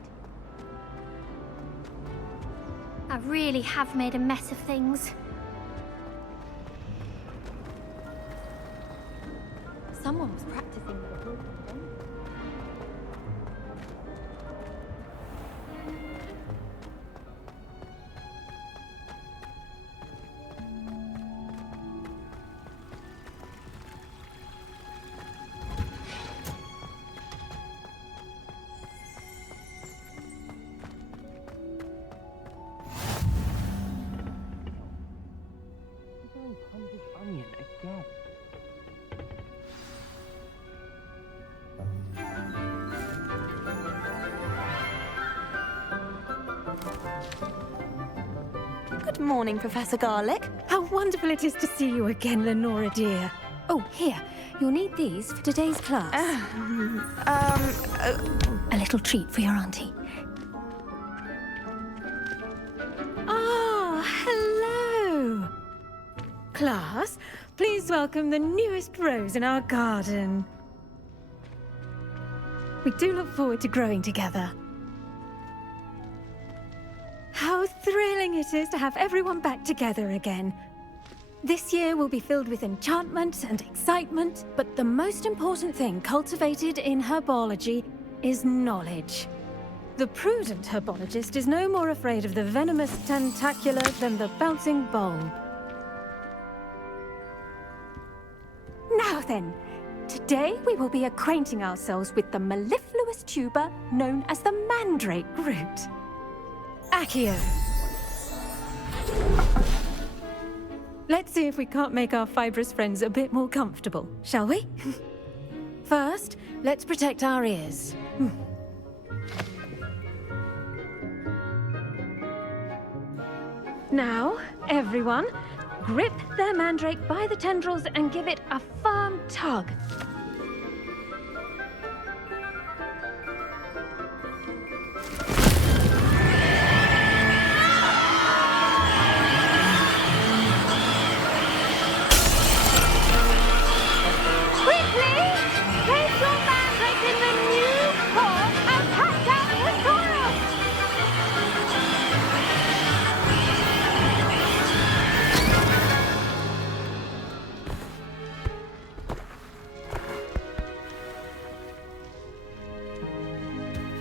I really have made a mess of things. Someone was practicing with a broken pen. Onion again. Good morning, Professor Garlick. How wonderful it is to see you again, Lenora dear. Oh, here. You'll need these for today's class. A little treat for your auntie. Ah, hello. Class, please welcome the newest rose in our garden. We do look forward to growing together. How How thrilling it is to have everyone back together again. This year will be filled with enchantment and excitement, but the most important thing cultivated in herbology is knowledge. The prudent herbologist is no more afraid of the venomous tentacular than the bouncing bulb. Now then, today we will be acquainting ourselves with the mellifluous tuber known as the mandrake root. Accio. Let's see if we can't make our fibrous friends a bit more comfortable, shall we? First, let's protect our ears. Now, everyone, grip their mandrake by the tendrils and give it a firm tug.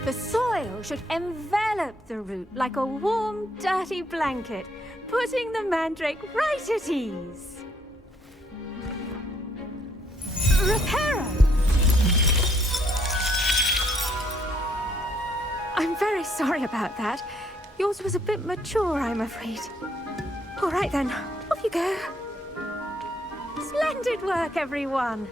The soil should envelop the root like a warm, dirty blanket, putting the mandrake right at ease. Reparo! I'm very sorry about that. Yours was a bit mature, I'm afraid. All right then, off you go. Splendid work, everyone!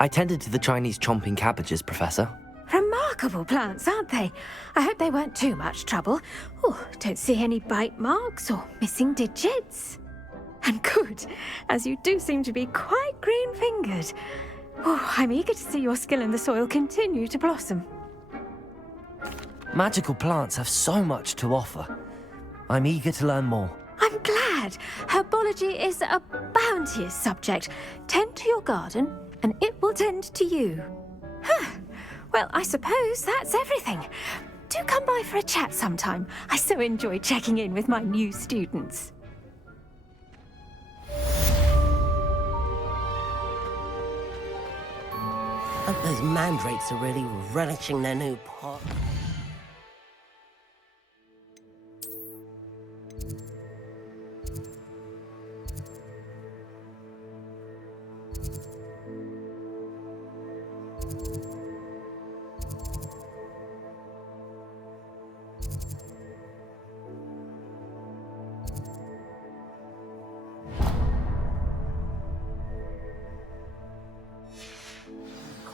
I tended to the Chinese chomping cabbages, Professor. Remarkable plants, aren't they? I hope they weren't too much trouble. Oh, don't see any bite marks or missing digits. And good, as you do seem to be quite green-fingered. Oh, I'm eager to see your skill in the soil continue to blossom. Magical plants have so much to offer. I'm eager to learn more. I'm glad. Herbology is a bounteous subject. Tend to your garden, and it will tend to you. Well, I suppose that's everything. Do come by for a chat sometime. I so enjoy checking in with my new students. Hope those mandrakes are really relishing their new pot.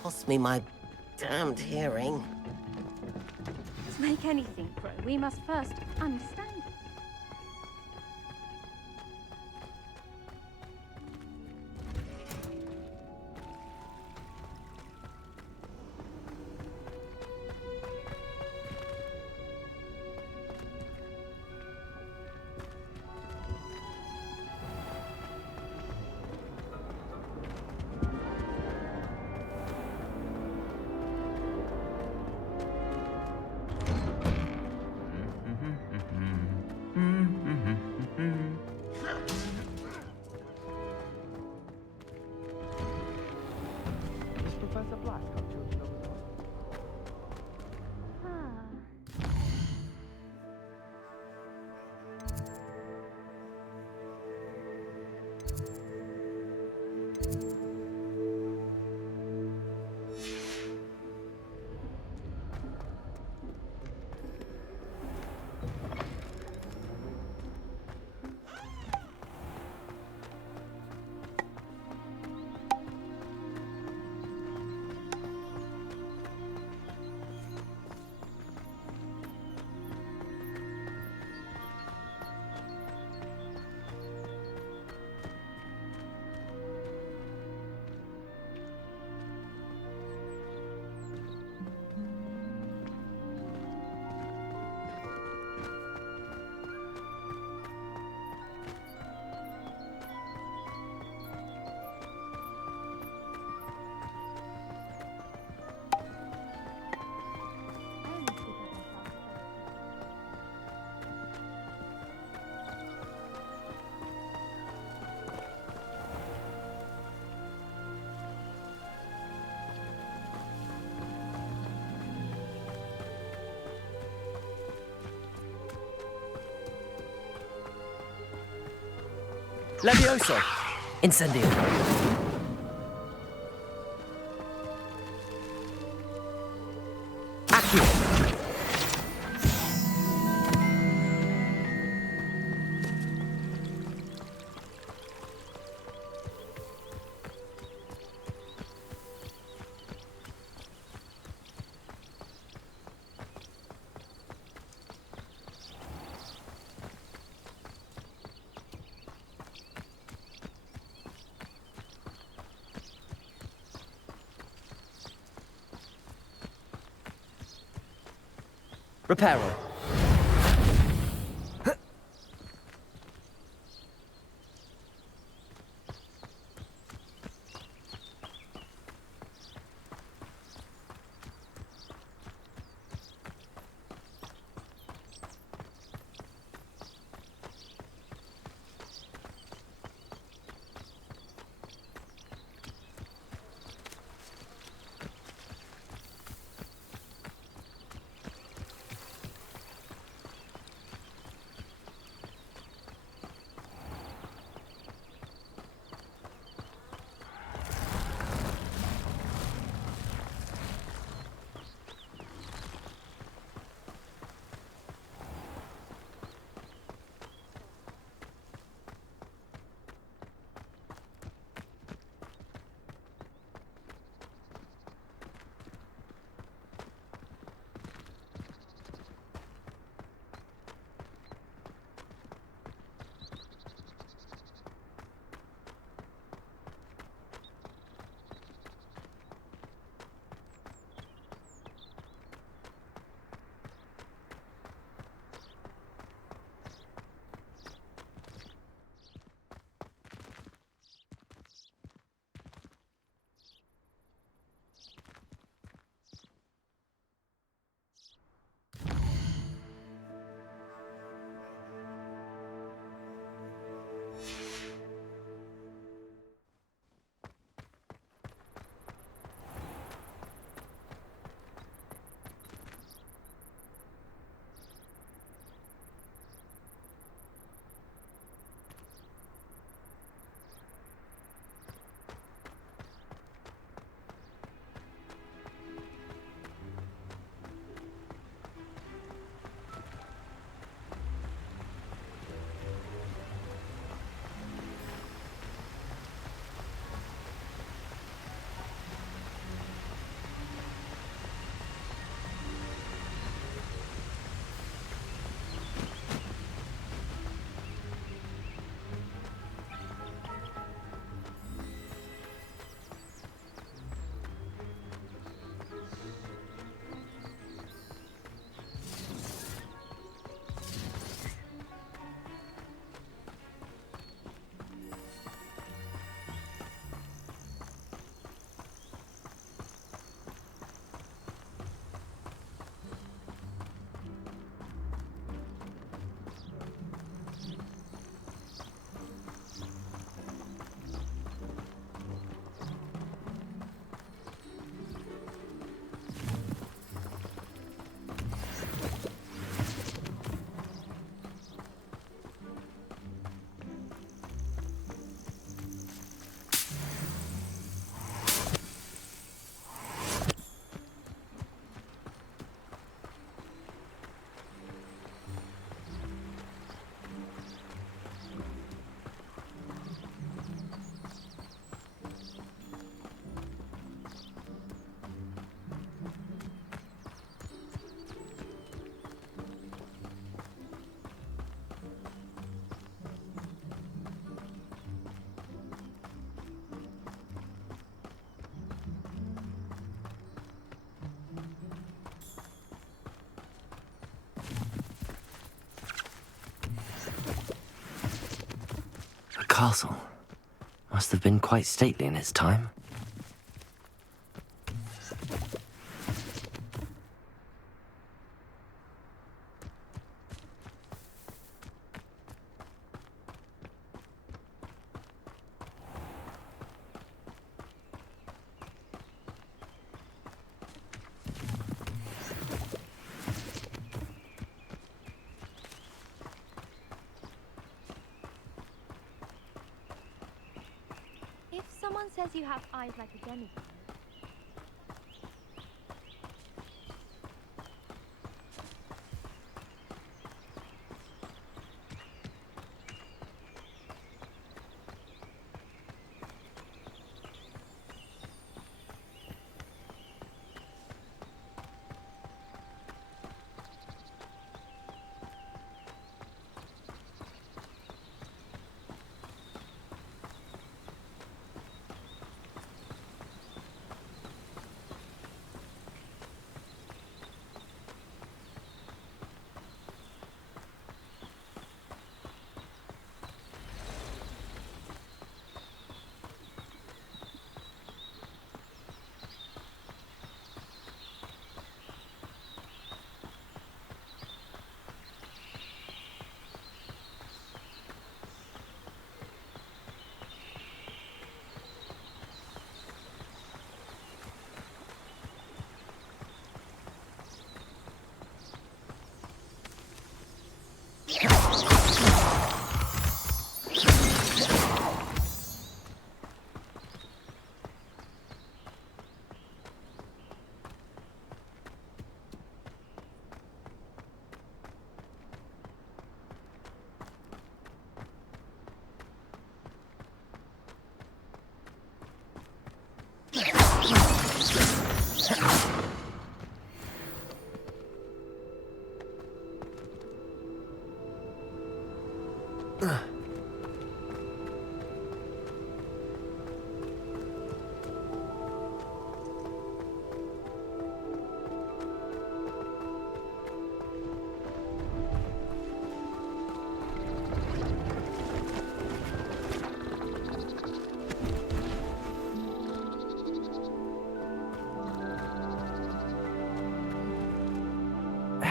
Cost me my damned hearing. To make anything grow, we must first understand it. Levioso! Incendio! Accio! Reparo. The castle must have been quite stately in its time. says you have eyes like a demigod.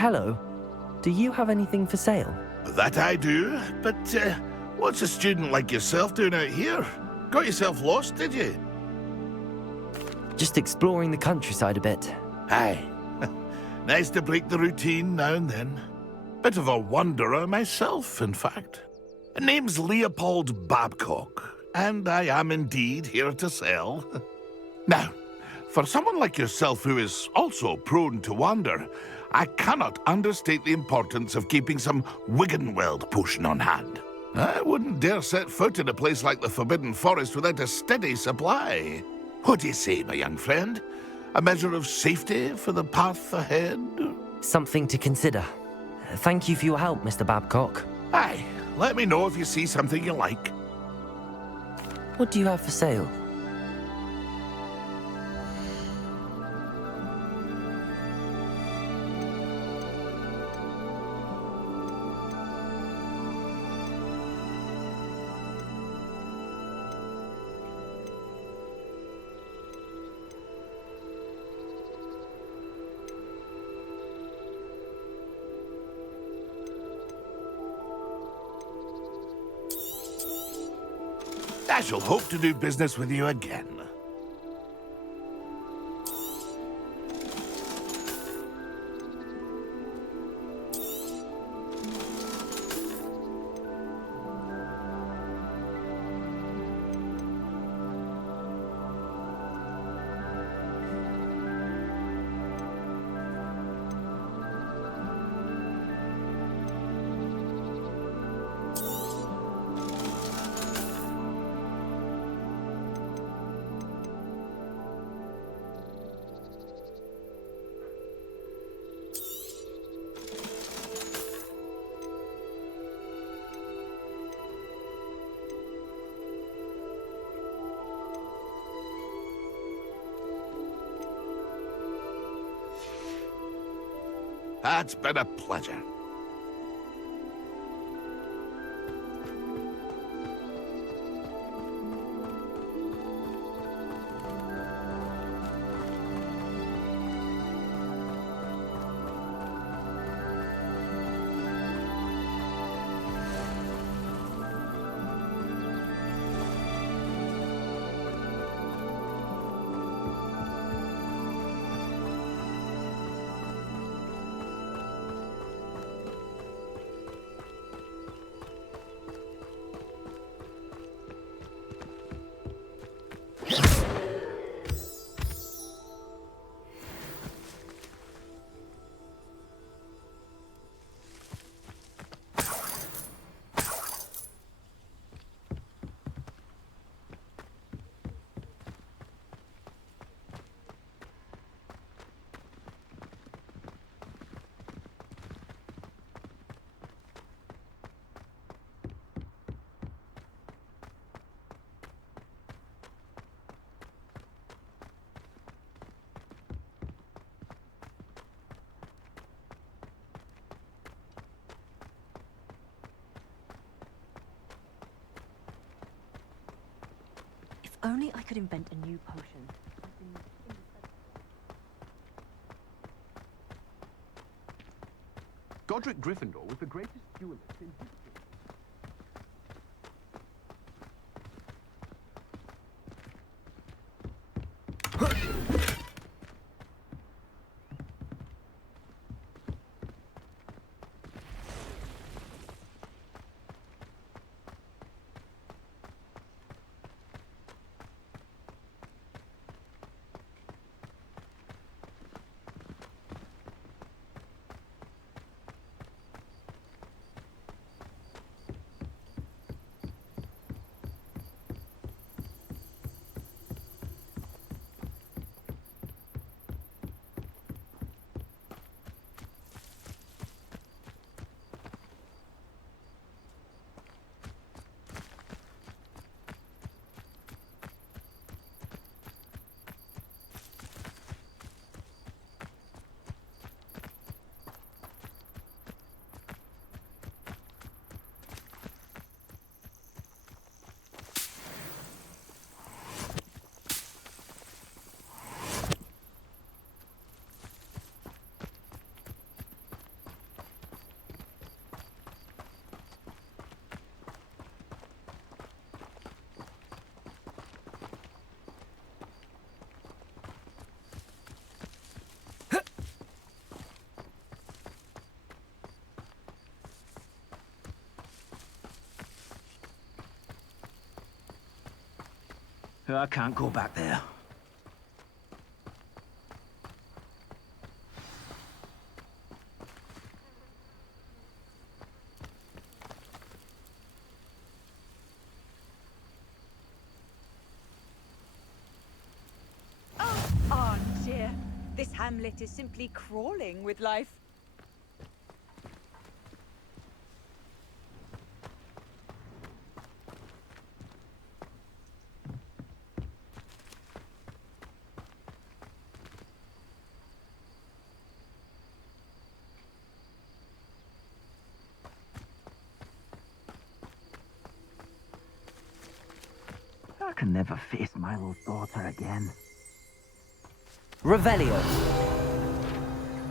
Hello. Do you have anything for sale? That I do, but what's a student like yourself doing out here? Got yourself lost, did you? Just exploring the countryside a bit. Aye. Nice to break the routine now and then. Bit of a wanderer myself, in fact. Name's Leopold Babcock, and I am indeed here to sell. Now, for someone like yourself who is also prone to wander, I cannot understate the importance of keeping some Wiggenweld potion on hand. I wouldn't dare set foot in a place like the Forbidden Forest without a steady supply. What do you say, my young friend? A measure of safety for the path ahead? Something to consider. Thank you for your help, Mr. Babcock. Aye, let me know if you see something you like. What do you have for sale? I shall hope to do business with you again. It's been a pleasure. only I could invent a new potion. Godric Gryffindor was the greatest duelist in history. I can't go back there. Oh dear. This hamlet is simply crawling with life. I can never face my little daughter again. Revelio.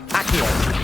Accio.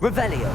Revelio.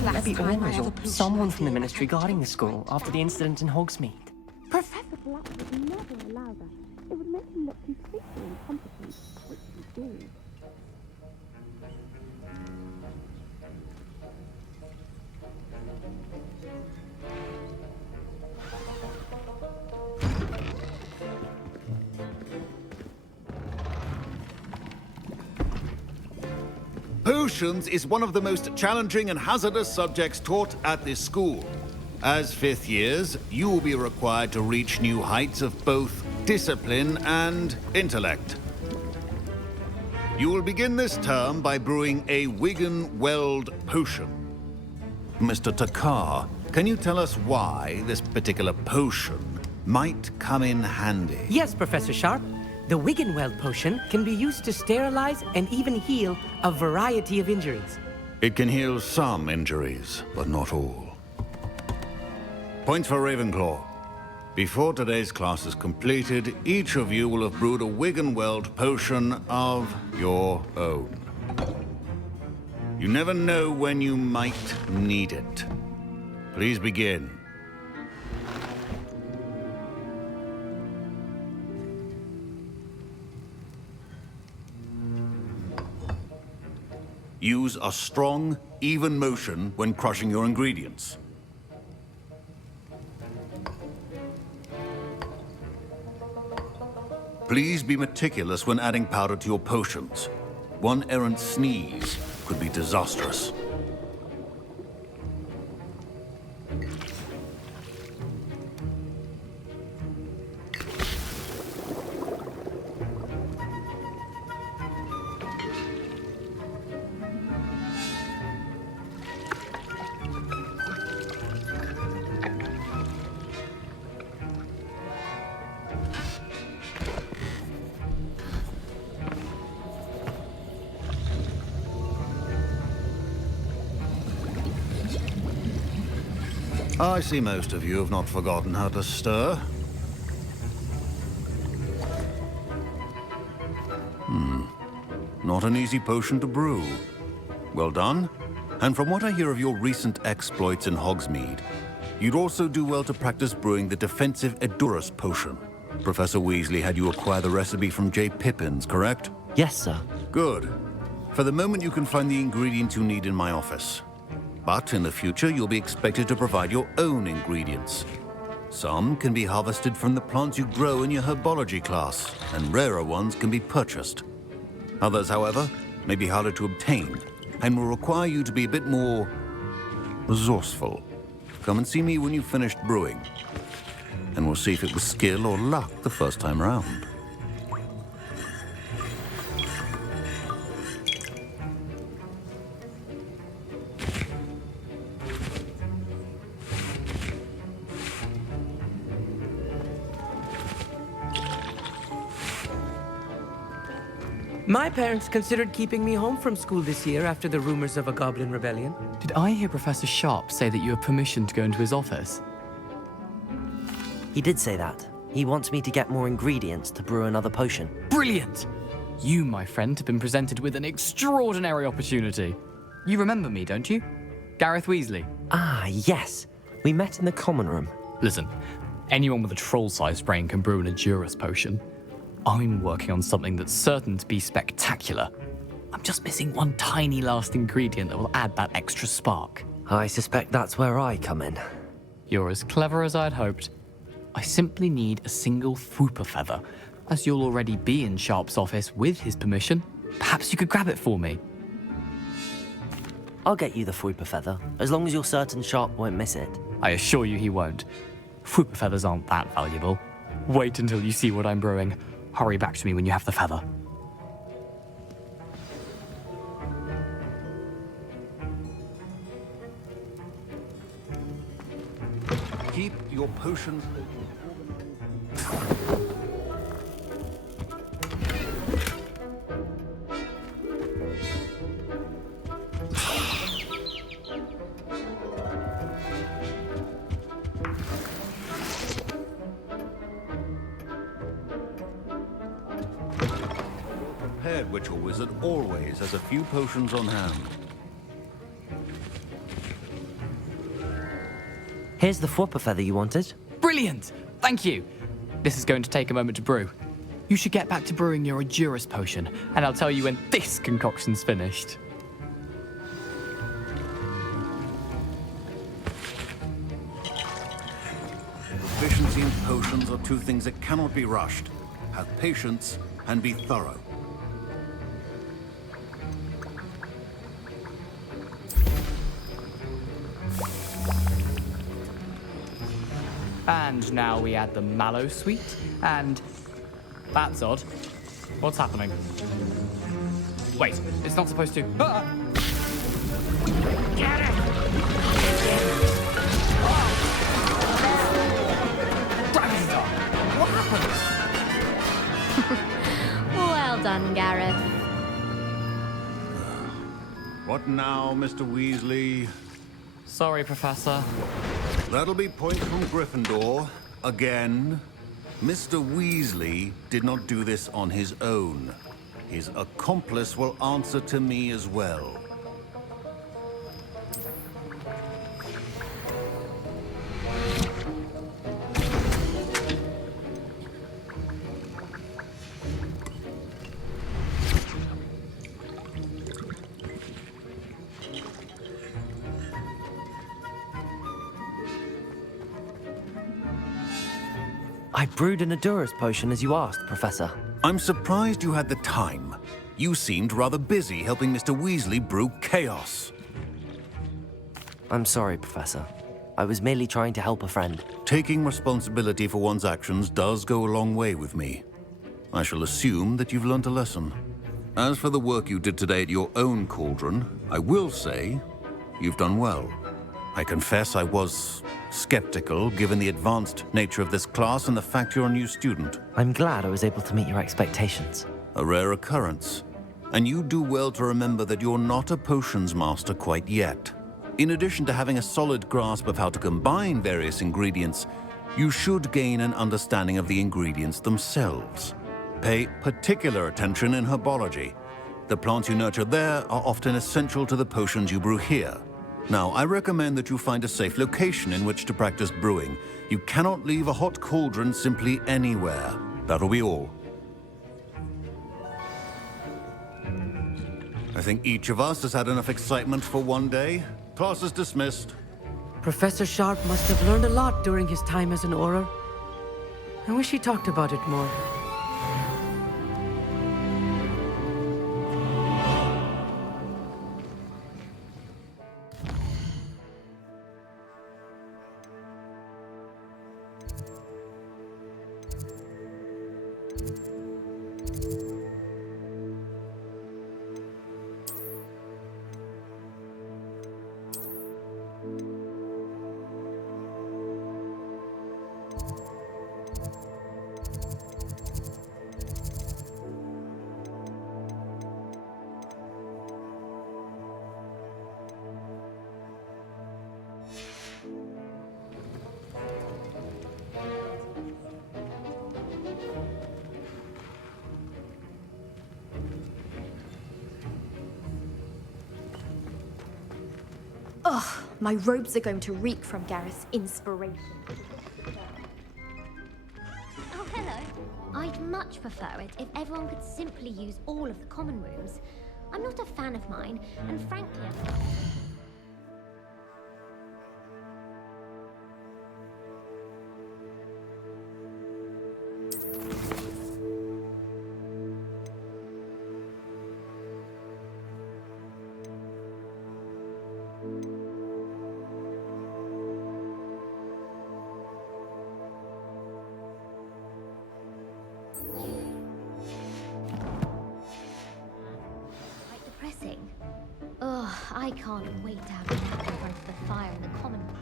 Could it be Orange or someone from the Ministry guarding the school after the incident in Hogsmeade? Professor Black would never allow that. It would make him look completely incompetent, which he do. Potions is one of the most challenging and hazardous subjects taught at this school. As fifth years, you will be required to reach new heights of both discipline and intellect. You will begin this term by brewing a Wigan-Weld potion. Mr. Takar, can you tell us why this particular potion might come in handy? Yes, Professor Sharp. The Wigan-Weld potion can be used to sterilize and even heal a variety of injuries. It can heal some injuries, but not all. Points for Ravenclaw. Before today's class is completed, each of you will have brewed a Wigan-Weld potion of your own. You never know when you might need it. Please begin. Use a strong, even motion when crushing your ingredients. Please be meticulous when adding powder to your potions. One errant sneeze could be disastrous. I see most of you have not forgotten how to stir. Not an easy potion to brew. Well done. And from what I hear of your recent exploits in Hogsmeade, you'd also do well to practice brewing the defensive Edurus potion. Professor Weasley had you acquire the recipe from J. Pippin's, correct? Yes, sir. Good. For the moment, you can find the ingredients you need in my office. But in the future, you'll be expected to provide your own ingredients. Some can be harvested from the plants you grow in your herbology class, and rarer ones can be purchased. Others, however, may be harder to obtain, and will require you to be a bit more resourceful. Come and see me when you've finished brewing, and we'll see if it was skill or luck the first time round. My parents considered keeping me home from school this year after the rumors of a goblin rebellion. Did I hear Professor Sharp say that you have permission to go into his office? He did say that. He wants me to get more ingredients to brew another potion. Brilliant! You, my friend, have been presented with an extraordinary opportunity. You remember me, don't you? Gareth Weasley. Ah, yes. We met in the common room. Listen, anyone with a troll-sized brain can brew an Edurus potion. I'm working on something that's certain to be spectacular. I'm just missing one tiny last ingredient that will add that extra spark. I suspect that's where I come in. You're as clever as I'd hoped. I simply need a single Fwooper feather. As you'll already be in Sharp's office with his permission, perhaps you could grab it for me. I'll get you the Fwooper feather, as long as you're certain Sharp won't miss it. I assure you he won't. Fwooper feathers aren't that valuable. Wait until you see what I'm brewing. Hurry back to me when you have the feather. Keep your potions prepared, Witcher Wizard always has a few potions on hand. Here's the Fwopper feather you wanted. Brilliant! Thank you! This is going to take a moment to brew. You should get back to brewing your Edurus potion, and I'll tell you when this concoction's finished. Efficiency and potions are two things that cannot be rushed. Have patience and be thorough. And now we add the mallow sweet, and that's odd. What's happening? Wait, it's not supposed to. Ah! Get it! Gravity dog! What happened? Well done, Gareth. What now, Mr. Weasley? Sorry, Professor. That'll be point from Gryffindor. Again. Mr. Weasley did not do this on his own. His accomplice will answer to me as well. I brewed an Edurus potion as you asked, Professor. I'm surprised you had the time. You seemed rather busy helping Mr. Weasley brew chaos. I'm sorry, Professor. I was merely trying to help a friend. Taking responsibility for one's actions does go a long way with me. I shall assume that you've learnt a lesson. As for the work you did today at your own cauldron, I will say you've done well. I confess I was skeptical, given the advanced nature of this class and the fact you're a new student. I'm glad I was able to meet your expectations. A rare occurrence. And you do well to remember that you're not a potions master quite yet. In addition to having a solid grasp of how to combine various ingredients, you should gain an understanding of the ingredients themselves. Pay particular attention in herbology. The plants you nurture there are often essential to the potions you brew here. Now, I recommend that you find a safe location in which to practice brewing. You cannot leave a hot cauldron simply anywhere. That'll be all. I think each of us has had enough excitement for one day. Class is dismissed. Professor Sharp must have learned a lot during his time as an Auror. I wish he talked about it more. Ugh, my robes are going to reek from Gareth's inspiration. Oh, hello. I'd much prefer it if everyone could simply use all of the common rooms. I'm not a fan of mine, and frankly, ugh, I can't wait to have a nap in front of the fire in the common room.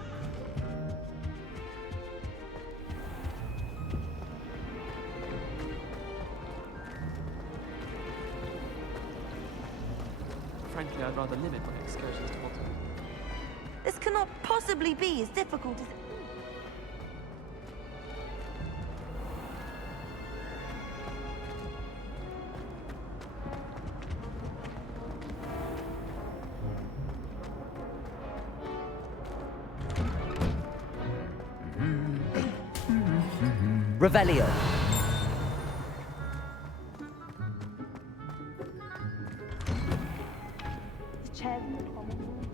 Frankly, I'd rather limit my excursions to water. This cannot possibly be as difficult as it... Revelio. The chairs in the common room.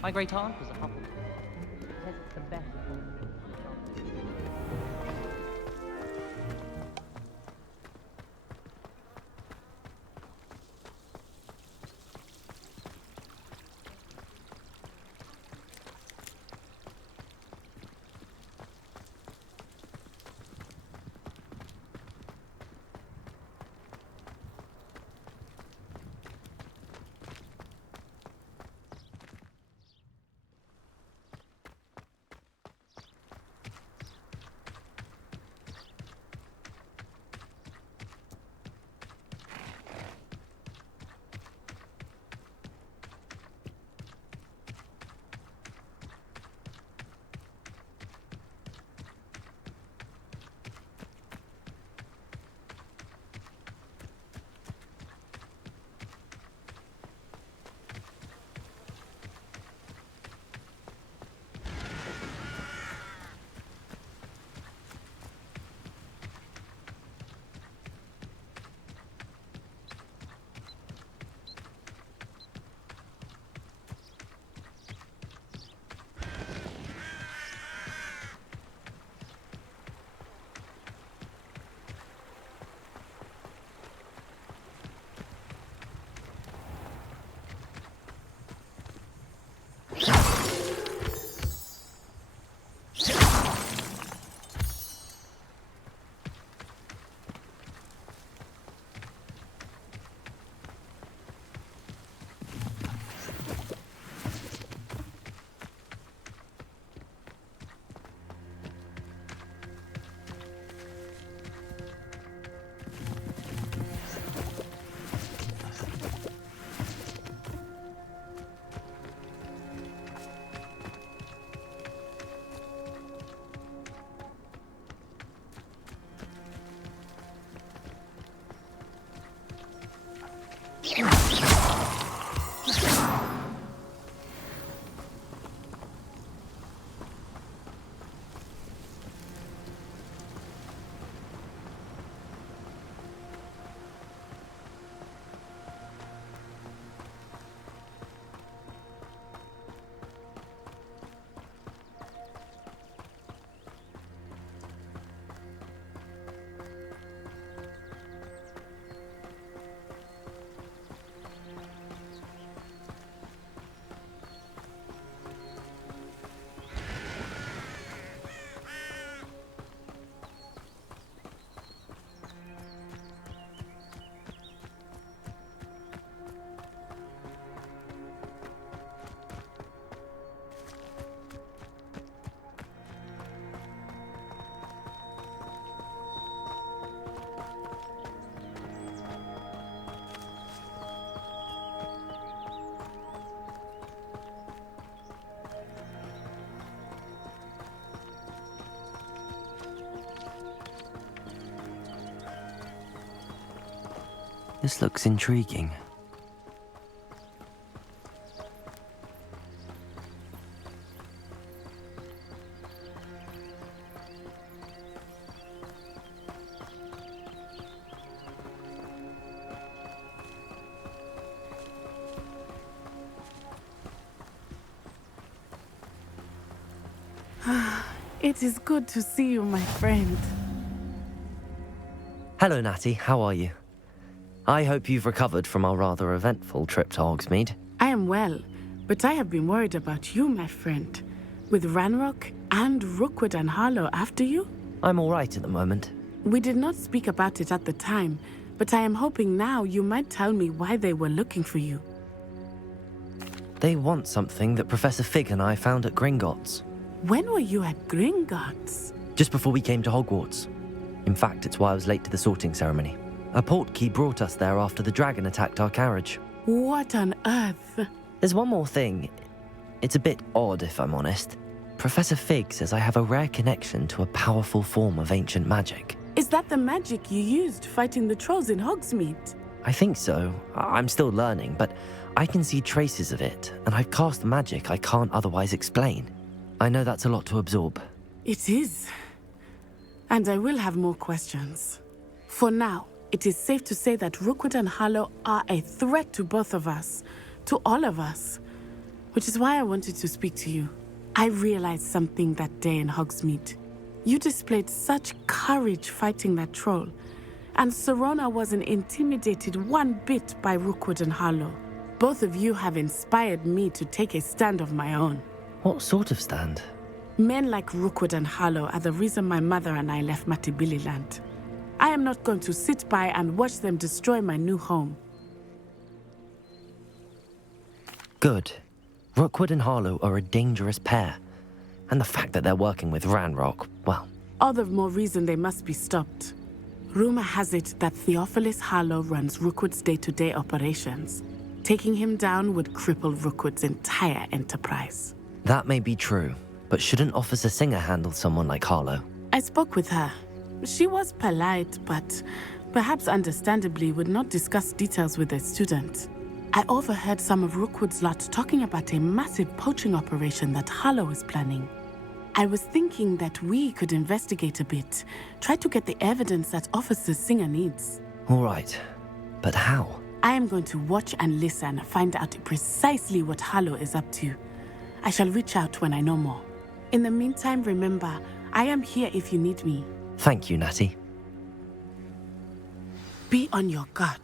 My great aunt was a Hufflepuff. Says it's the best. This looks intriguing. It is good to see you, my friend. Hello, Natty. How are you? I hope you've recovered from our rather eventful trip to Hogsmeade. I am well, but I have been worried about you, my friend. With Ranrock and Rookwood and Harlow after you? I'm all right at the moment. We did not speak about it at the time, but I am hoping now you might tell me why they were looking for you. They want something that Professor Fig and I found at Gringotts. When were you at Gringotts? Just before we came to Hogwarts. In fact, it's why I was late to the sorting ceremony. A portkey brought us there after the dragon attacked our carriage. What on earth? There's one more thing. It's a bit odd, if I'm honest. Professor Fig says I have a rare connection to a powerful form of ancient magic. Is that the magic you used fighting the trolls in Hogsmeade? I think so. I'm still learning, but I can see traces of it, and I've cast magic I can't otherwise explain. I know that's a lot to absorb. It is. And I will have more questions. For now, it is safe to say that Rookwood and Harlow are a threat to both of us, to all of us. Which is why I wanted to speak to you. I realized something that day in Hogsmeade. You displayed such courage fighting that troll, and Serona wasn't intimidated one bit by Rookwood and Harlow. Both of you have inspired me to take a stand of my own. What sort of stand? Men like Rookwood and Harlow are the reason my mother and I left Matibili land. I am not going to sit by and watch them destroy my new home. Good. Rookwood and Harlow are a dangerous pair. And the fact that they're working with Ranrock, well... All the more reason they must be stopped. Rumor has it that Theophilus Harlow runs Rookwood's day-to-day operations. Taking him down would cripple Rookwood's entire enterprise. That may be true, but shouldn't Officer Singer handle someone like Harlow? I spoke with her. She was polite, but perhaps understandably would not discuss details with a student. I overheard some of Rookwood's lot talking about a massive poaching operation that Harlow is planning. I was thinking that we could investigate a bit, try to get the evidence that Officer Singer needs. All right, but how? I am going to watch and listen, find out precisely what Harlow is up to. I shall reach out when I know more. In the meantime, remember, I am here if you need me. Thank you, Natty. Be on your guard.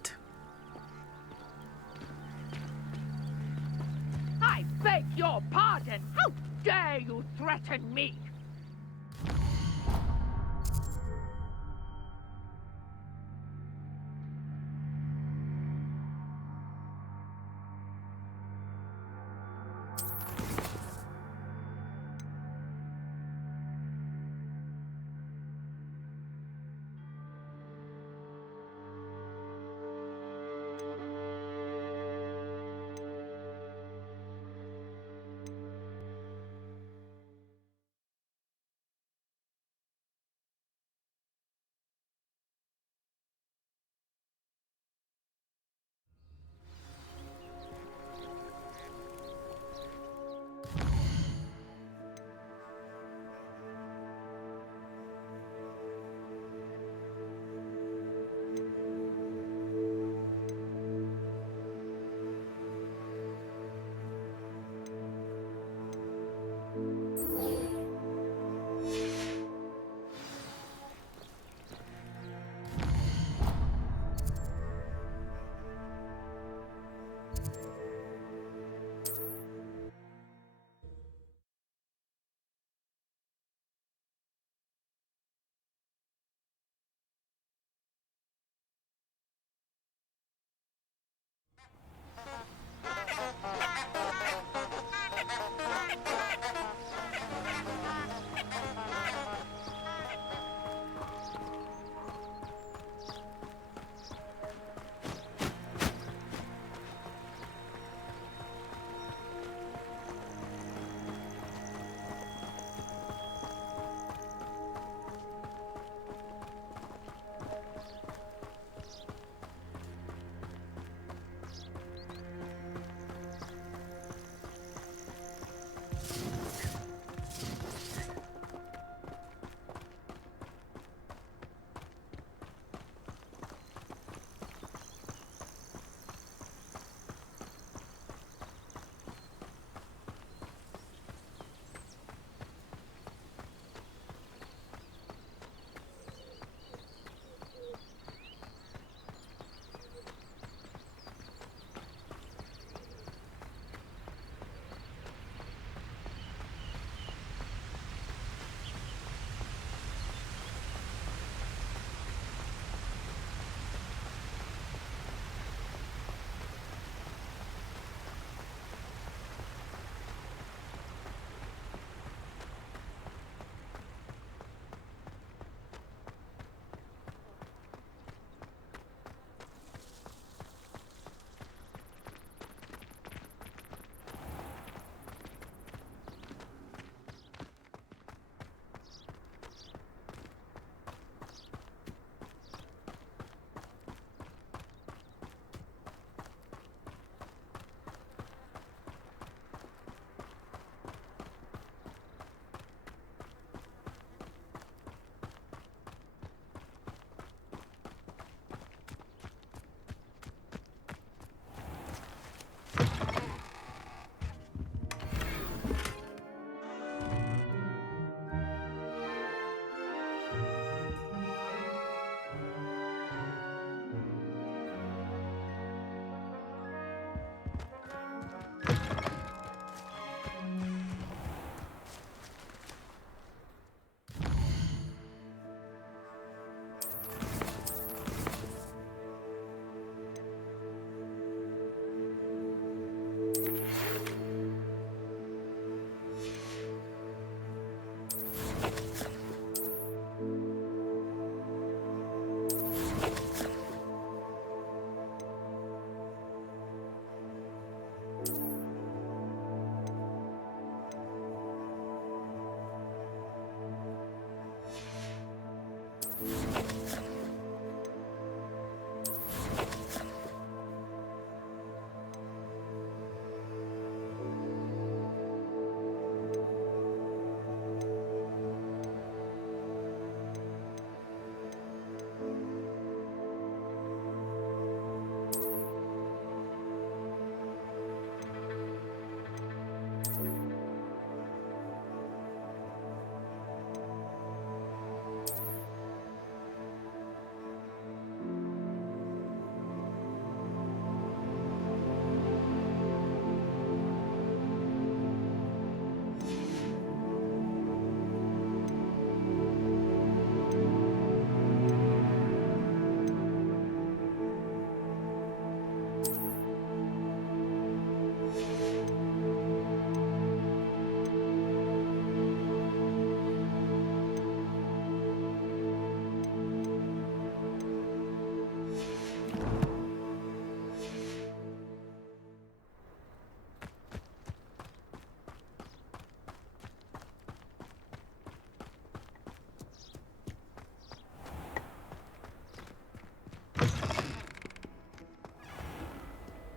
I beg your pardon! How dare you threaten me?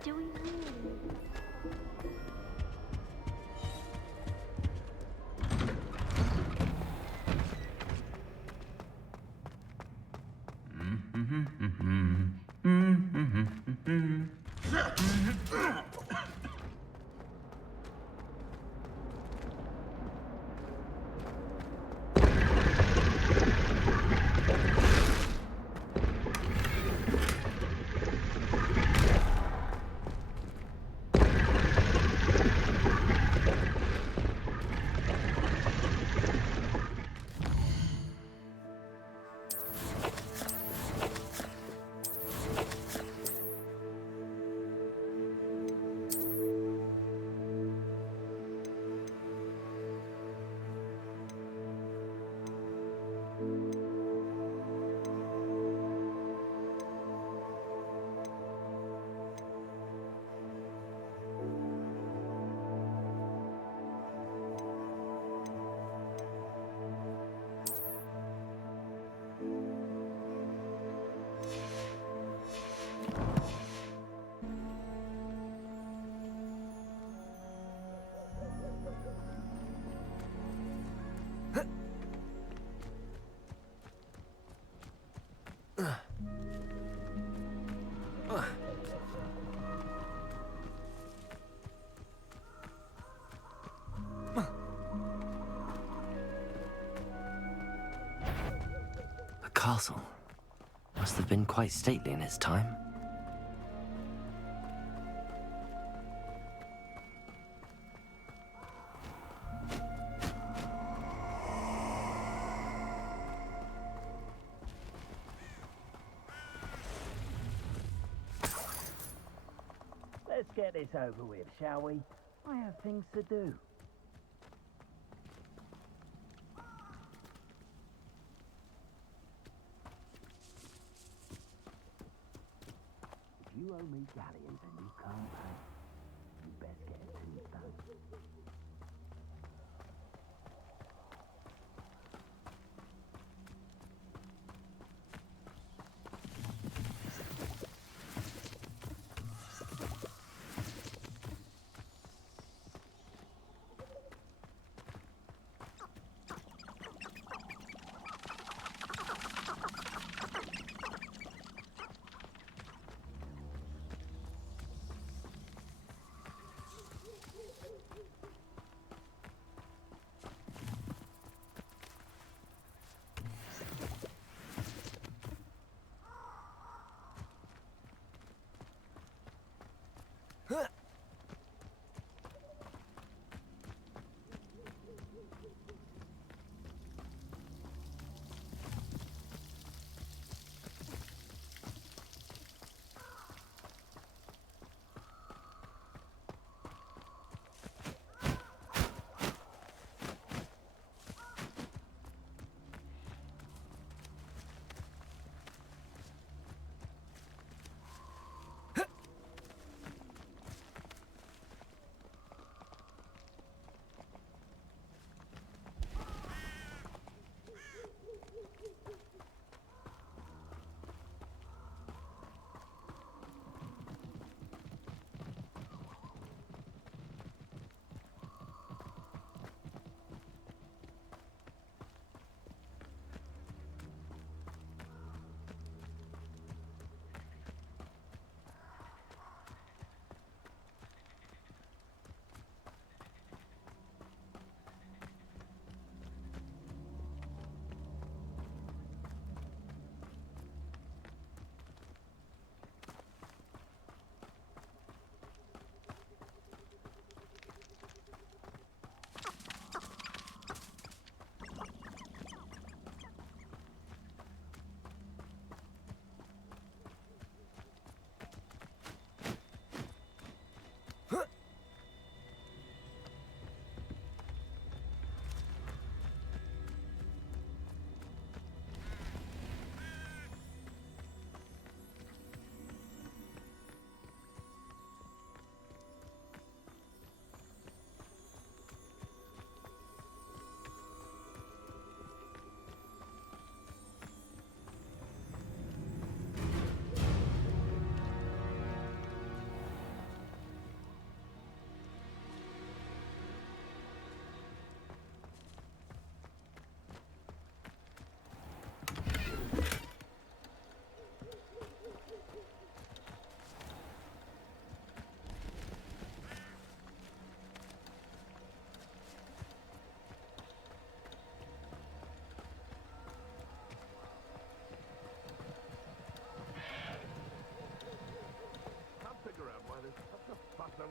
Do we really? The castle must have been quite stately in its time. Let's get this over with, shall we? I have things to do. If you owe me galleons and you can't pay, you best get a tombstone.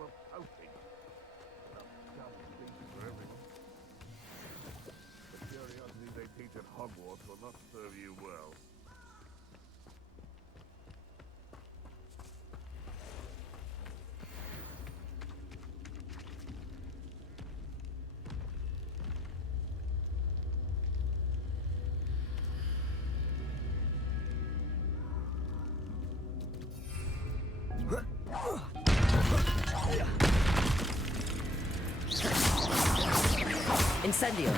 of pouting. Some things for everything. The curiosity they teach at Hogwarts will not serve you well. Incendio.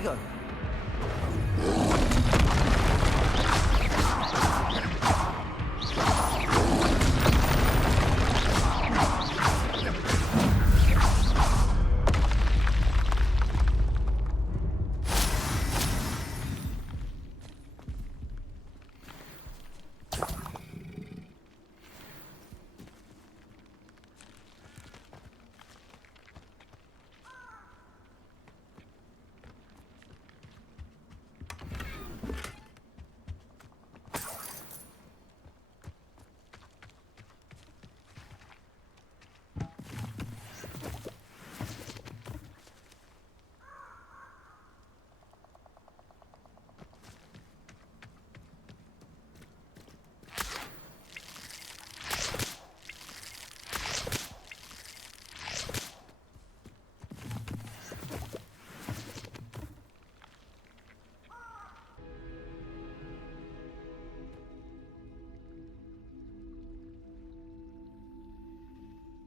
go.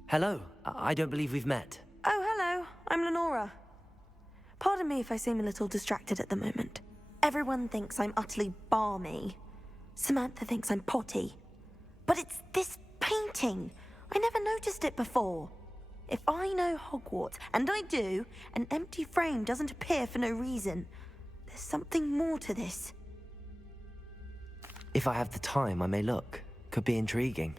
Hello. I don't believe we've met. Oh, hello. I'm Lenora. Pardon me if I seem a little distracted at the moment. Everyone thinks I'm utterly balmy. Samantha thinks I'm potty. But it's this painting. I never noticed it before. If I know Hogwarts, and I do, an empty frame doesn't appear for no reason. There's something more to this. If I have the time, I may look. Could be intriguing.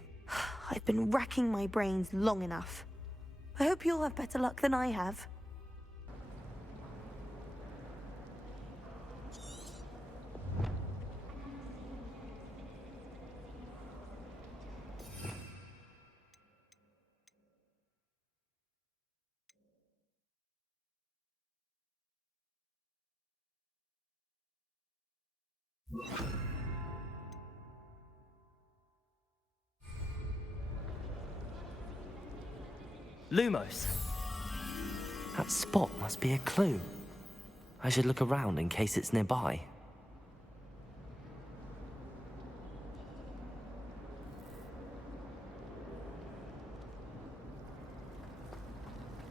I've been racking my brains long enough. I hope you'll have better luck than I have. Lumos. That spot must be a clue. I should look around in case it's nearby.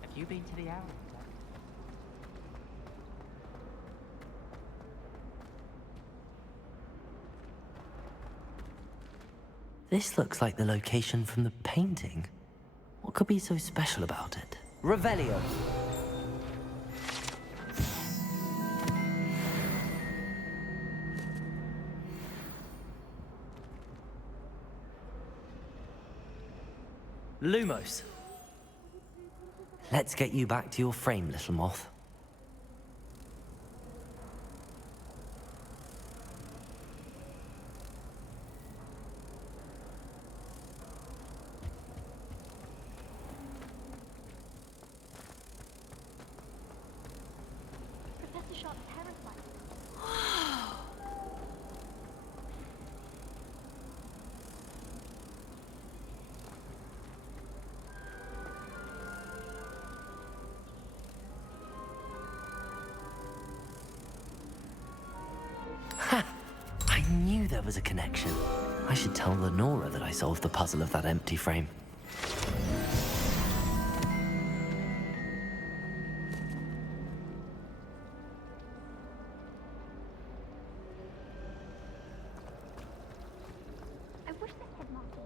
Have you been to the Avalanche? This looks like the location from the painting. What could be so special about it? Revelio. Lumos. Let's get you back to your frame, little moth. Professor Sharp's terrified. I knew there was a connection. I should tell Lenora that I solved the puzzle of that empty frame. I wish this headmaster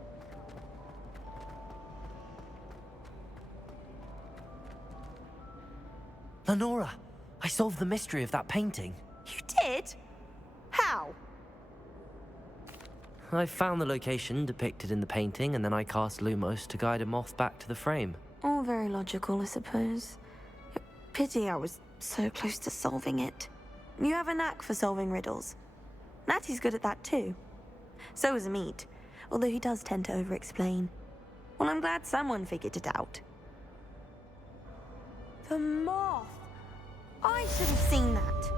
Lenora, I solved the mystery of that painting. You did? How? I found the location depicted in the painting, and then I cast Lumos to guide a moth back to the frame. All very logical, I suppose. Pity I was so close to solving it. You have a knack for solving riddles. Natty's good at that too. So is Meat, although he does tend to over-explain. Well, I'm glad someone figured it out. The moth! I should have seen that.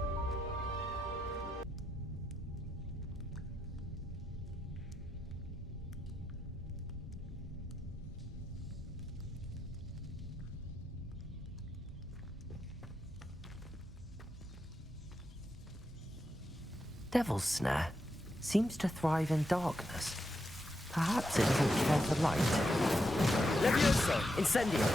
Devil's Snare seems to thrive in darkness. Perhaps it doesn't care for light. Levioso! Incendio!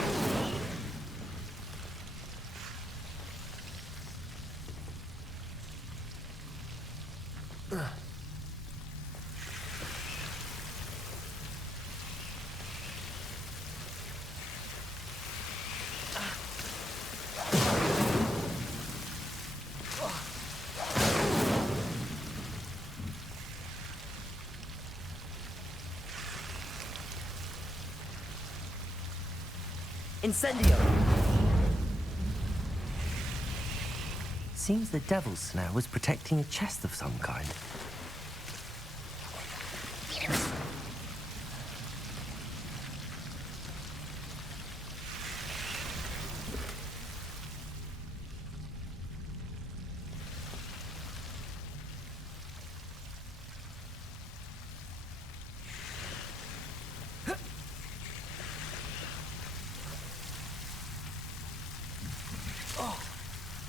Incendio! Seems the devil's snare was protecting a chest of some kind.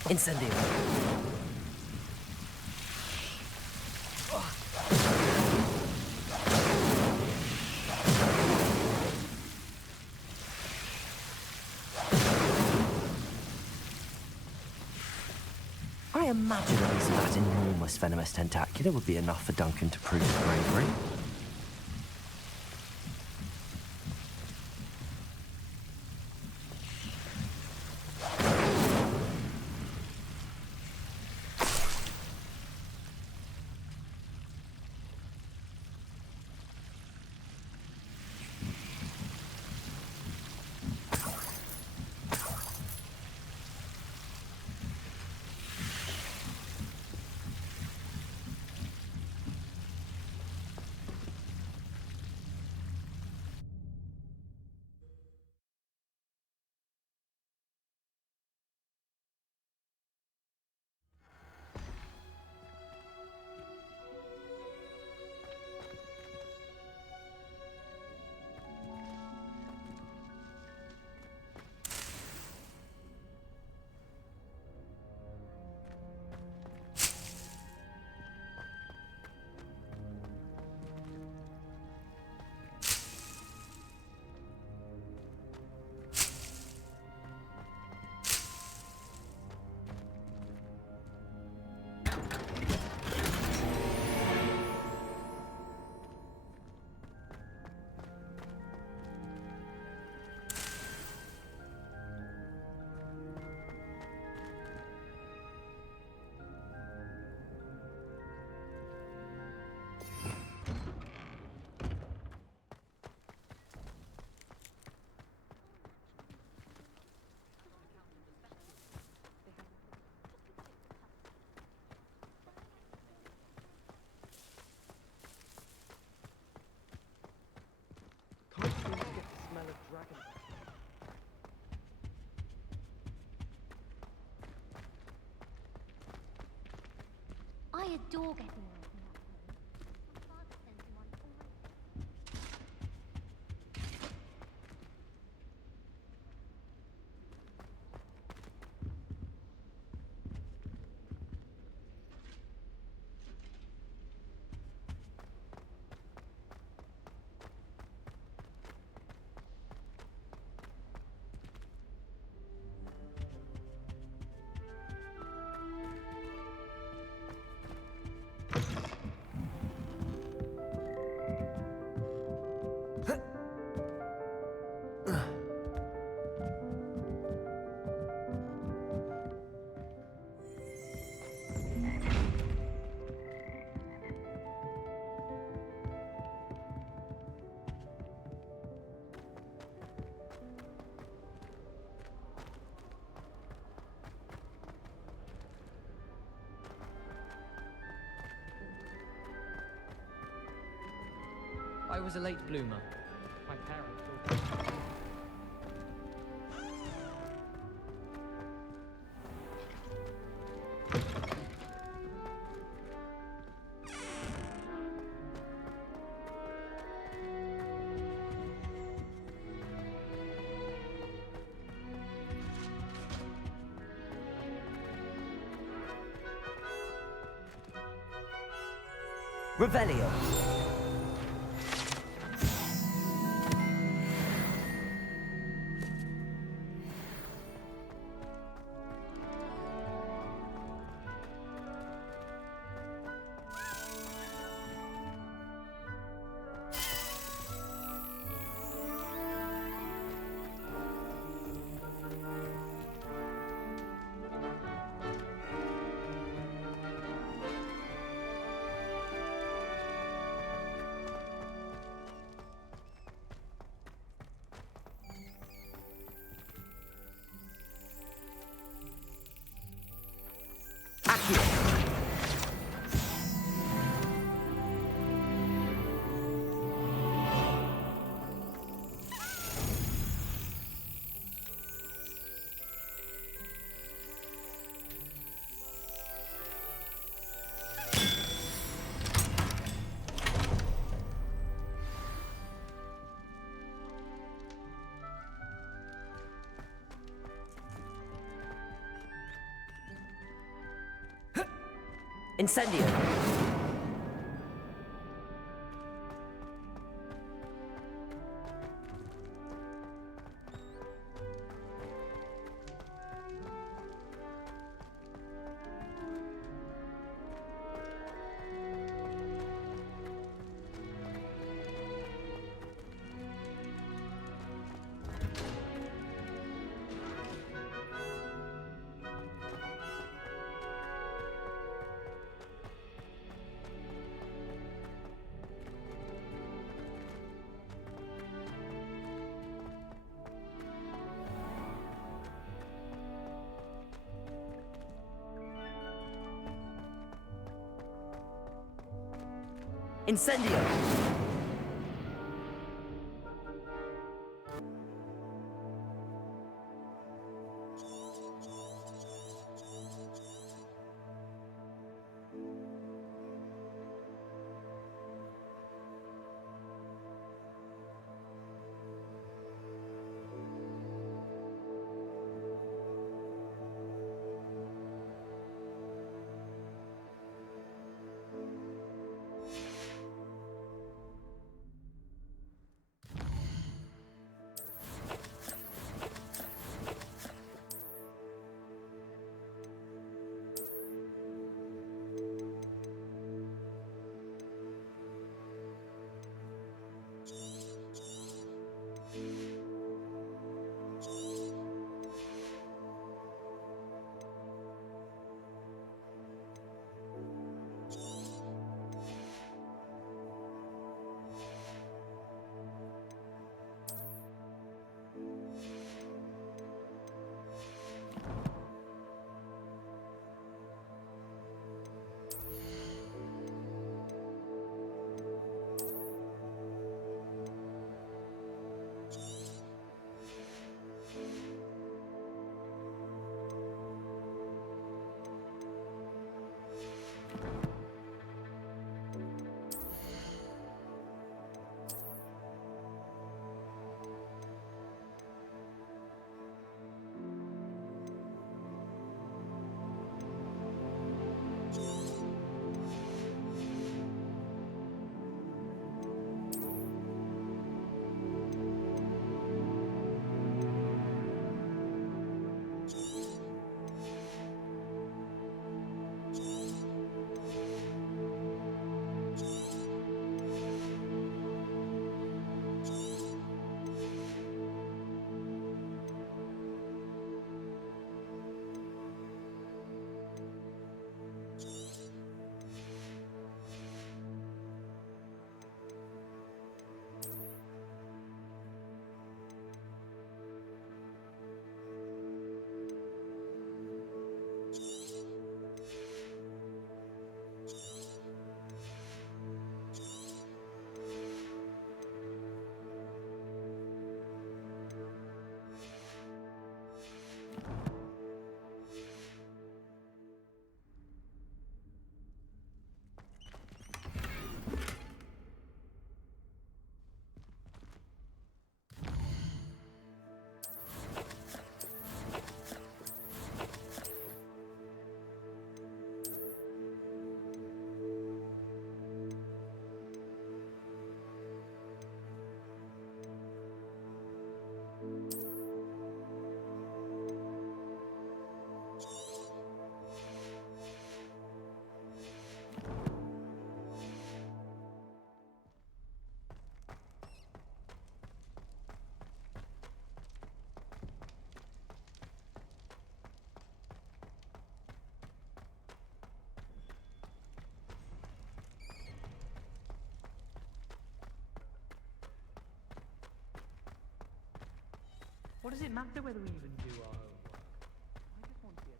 Incendio. I imagine at least that enormous venomous tentacula would be enough for Duncan to prove his bravery. I adore getting away from that place. My father sends me one always. I was a late bloomer. My parents thought... Revelio. Incendio! Incendio! What does it matter whether we even do our homework? I just want to be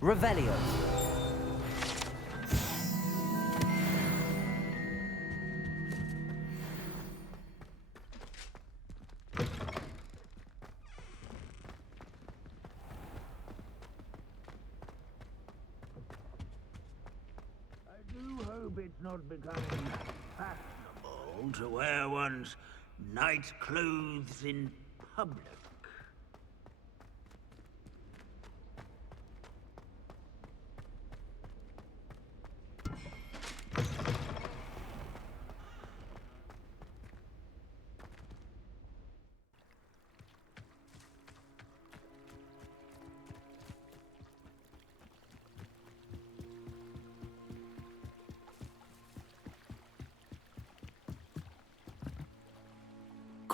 Revelio. I do hope it's not becoming fashionable to wear one's night clothes in public.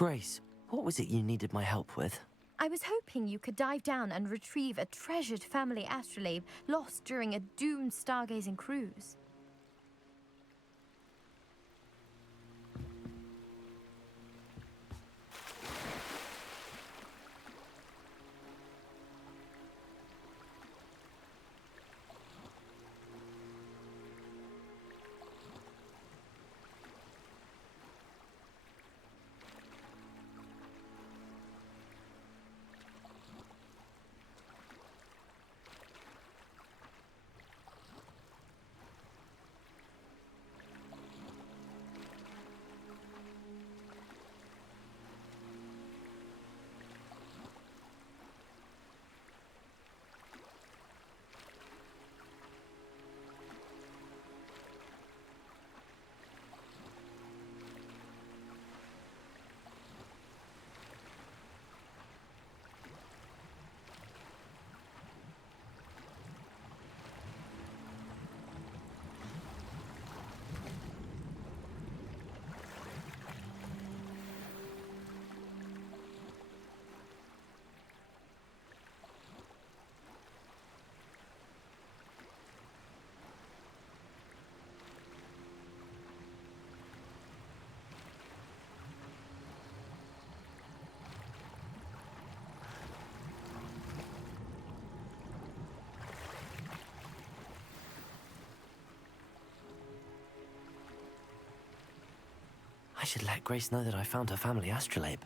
Grace, what was it you needed my help with? I was hoping you could dive down and retrieve a treasured family astrolabe lost during a doomed stargazing cruise. I should let Grace know that I found her family astrolabe.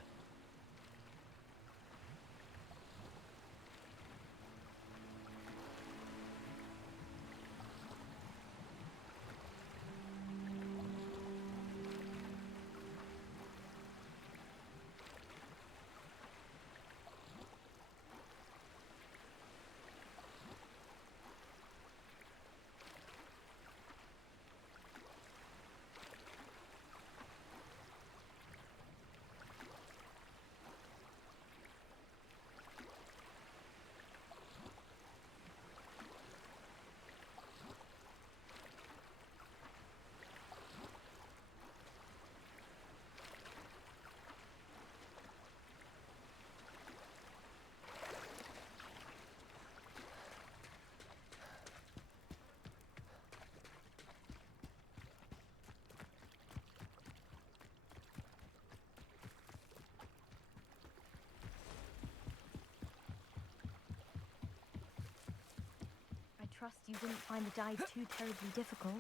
I trust you didn't find the dive too terribly difficult.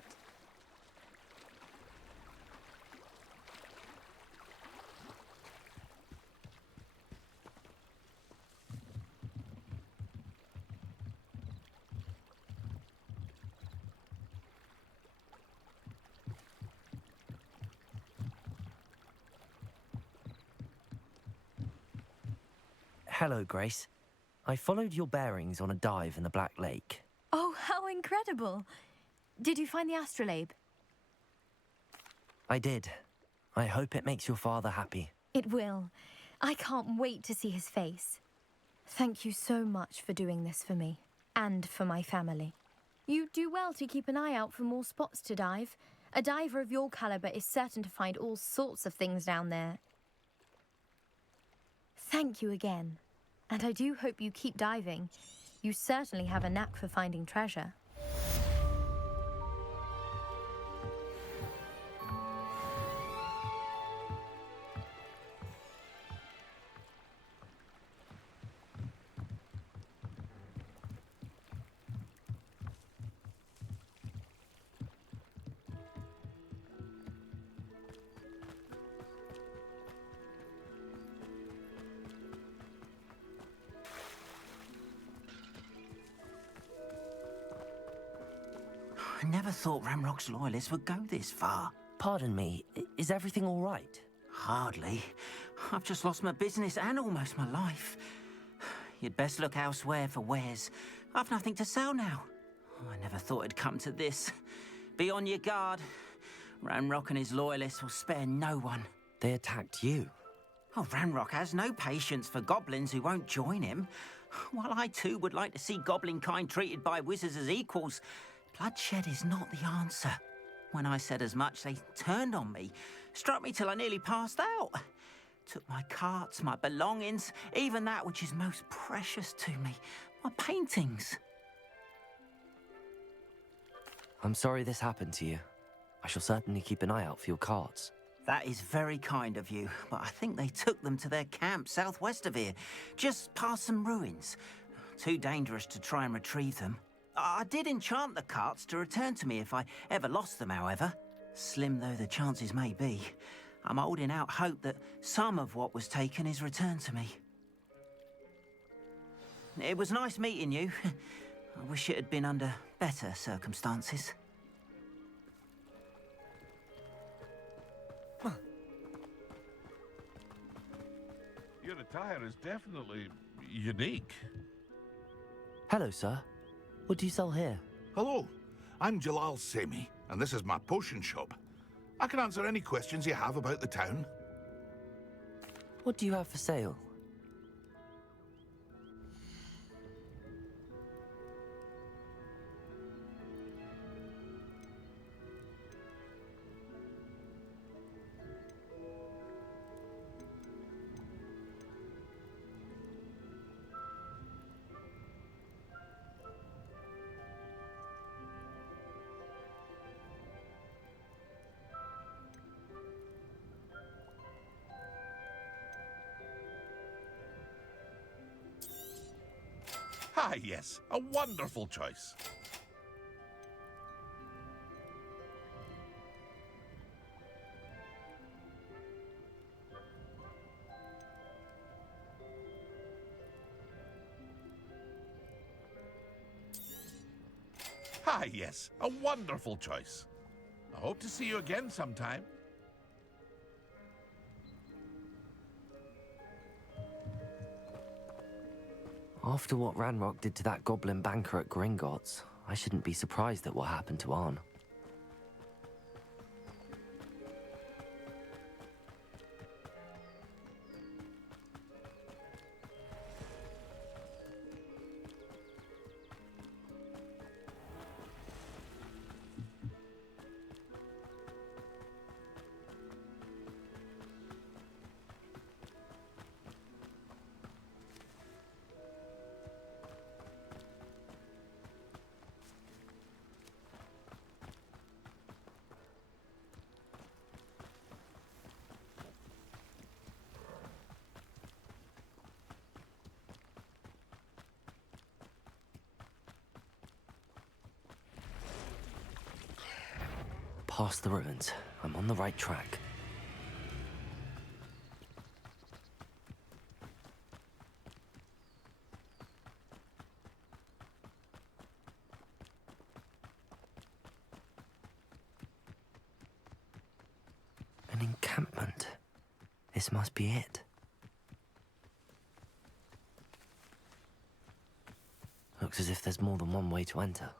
Hello, Grace. I followed your bearings on a dive in the Black Lake. Oh, how incredible! Did you find the astrolabe? I did. I hope it makes your father happy. It will. I can't wait to see his face. Thank you so much for doing this for me, and for my family. You do well to keep an eye out for more spots to dive. A diver of your caliber is certain to find all sorts of things down there. Thank you again. And I do hope you keep diving. You certainly have a knack for finding treasure. I never thought Ramrock's loyalists would go this far. Pardon me, is everything all right? Hardly. I've just lost my business and almost my life. You'd best look elsewhere for wares. I've nothing to sell now. I never thought it'd come to this. Be on your guard. Ramrock and his loyalists will spare no one. They attacked you? Oh, Ramrock has no patience for goblins who won't join him. While I too would like to see goblin kind treated by wizards as equals, bloodshed is not the answer. When I said as much, they turned on me, struck me till I nearly passed out. Took my carts, my belongings, even that which is most precious to me, my paintings. I'm sorry this happened to you. I shall certainly keep an eye out for your carts. That is very kind of you, but I think they took them to their camp southwest of here, just past some ruins. Too dangerous to try and retrieve them. I did enchant the carts to return to me if I ever lost them, however. Slim though the chances may be, I'm holding out hope that some of what was taken is returned to me. It was nice meeting you. I wish it had been under better circumstances. Your attire is definitely unique. Hello, sir. What do you sell here? Hello, I'm Jalal Semi, and this is my potion shop. I can answer any questions you have about the town. What do you have for sale? Ah, yes, a wonderful choice. Ah, yes, a wonderful choice. I hope to see you again sometime. After what Ranrock did to that goblin banker at Gringotts, I shouldn't be surprised at what happened to Arn. Past the ruins. I'm on the right track. An encampment. This must be it. Looks as if there's more than one way to enter.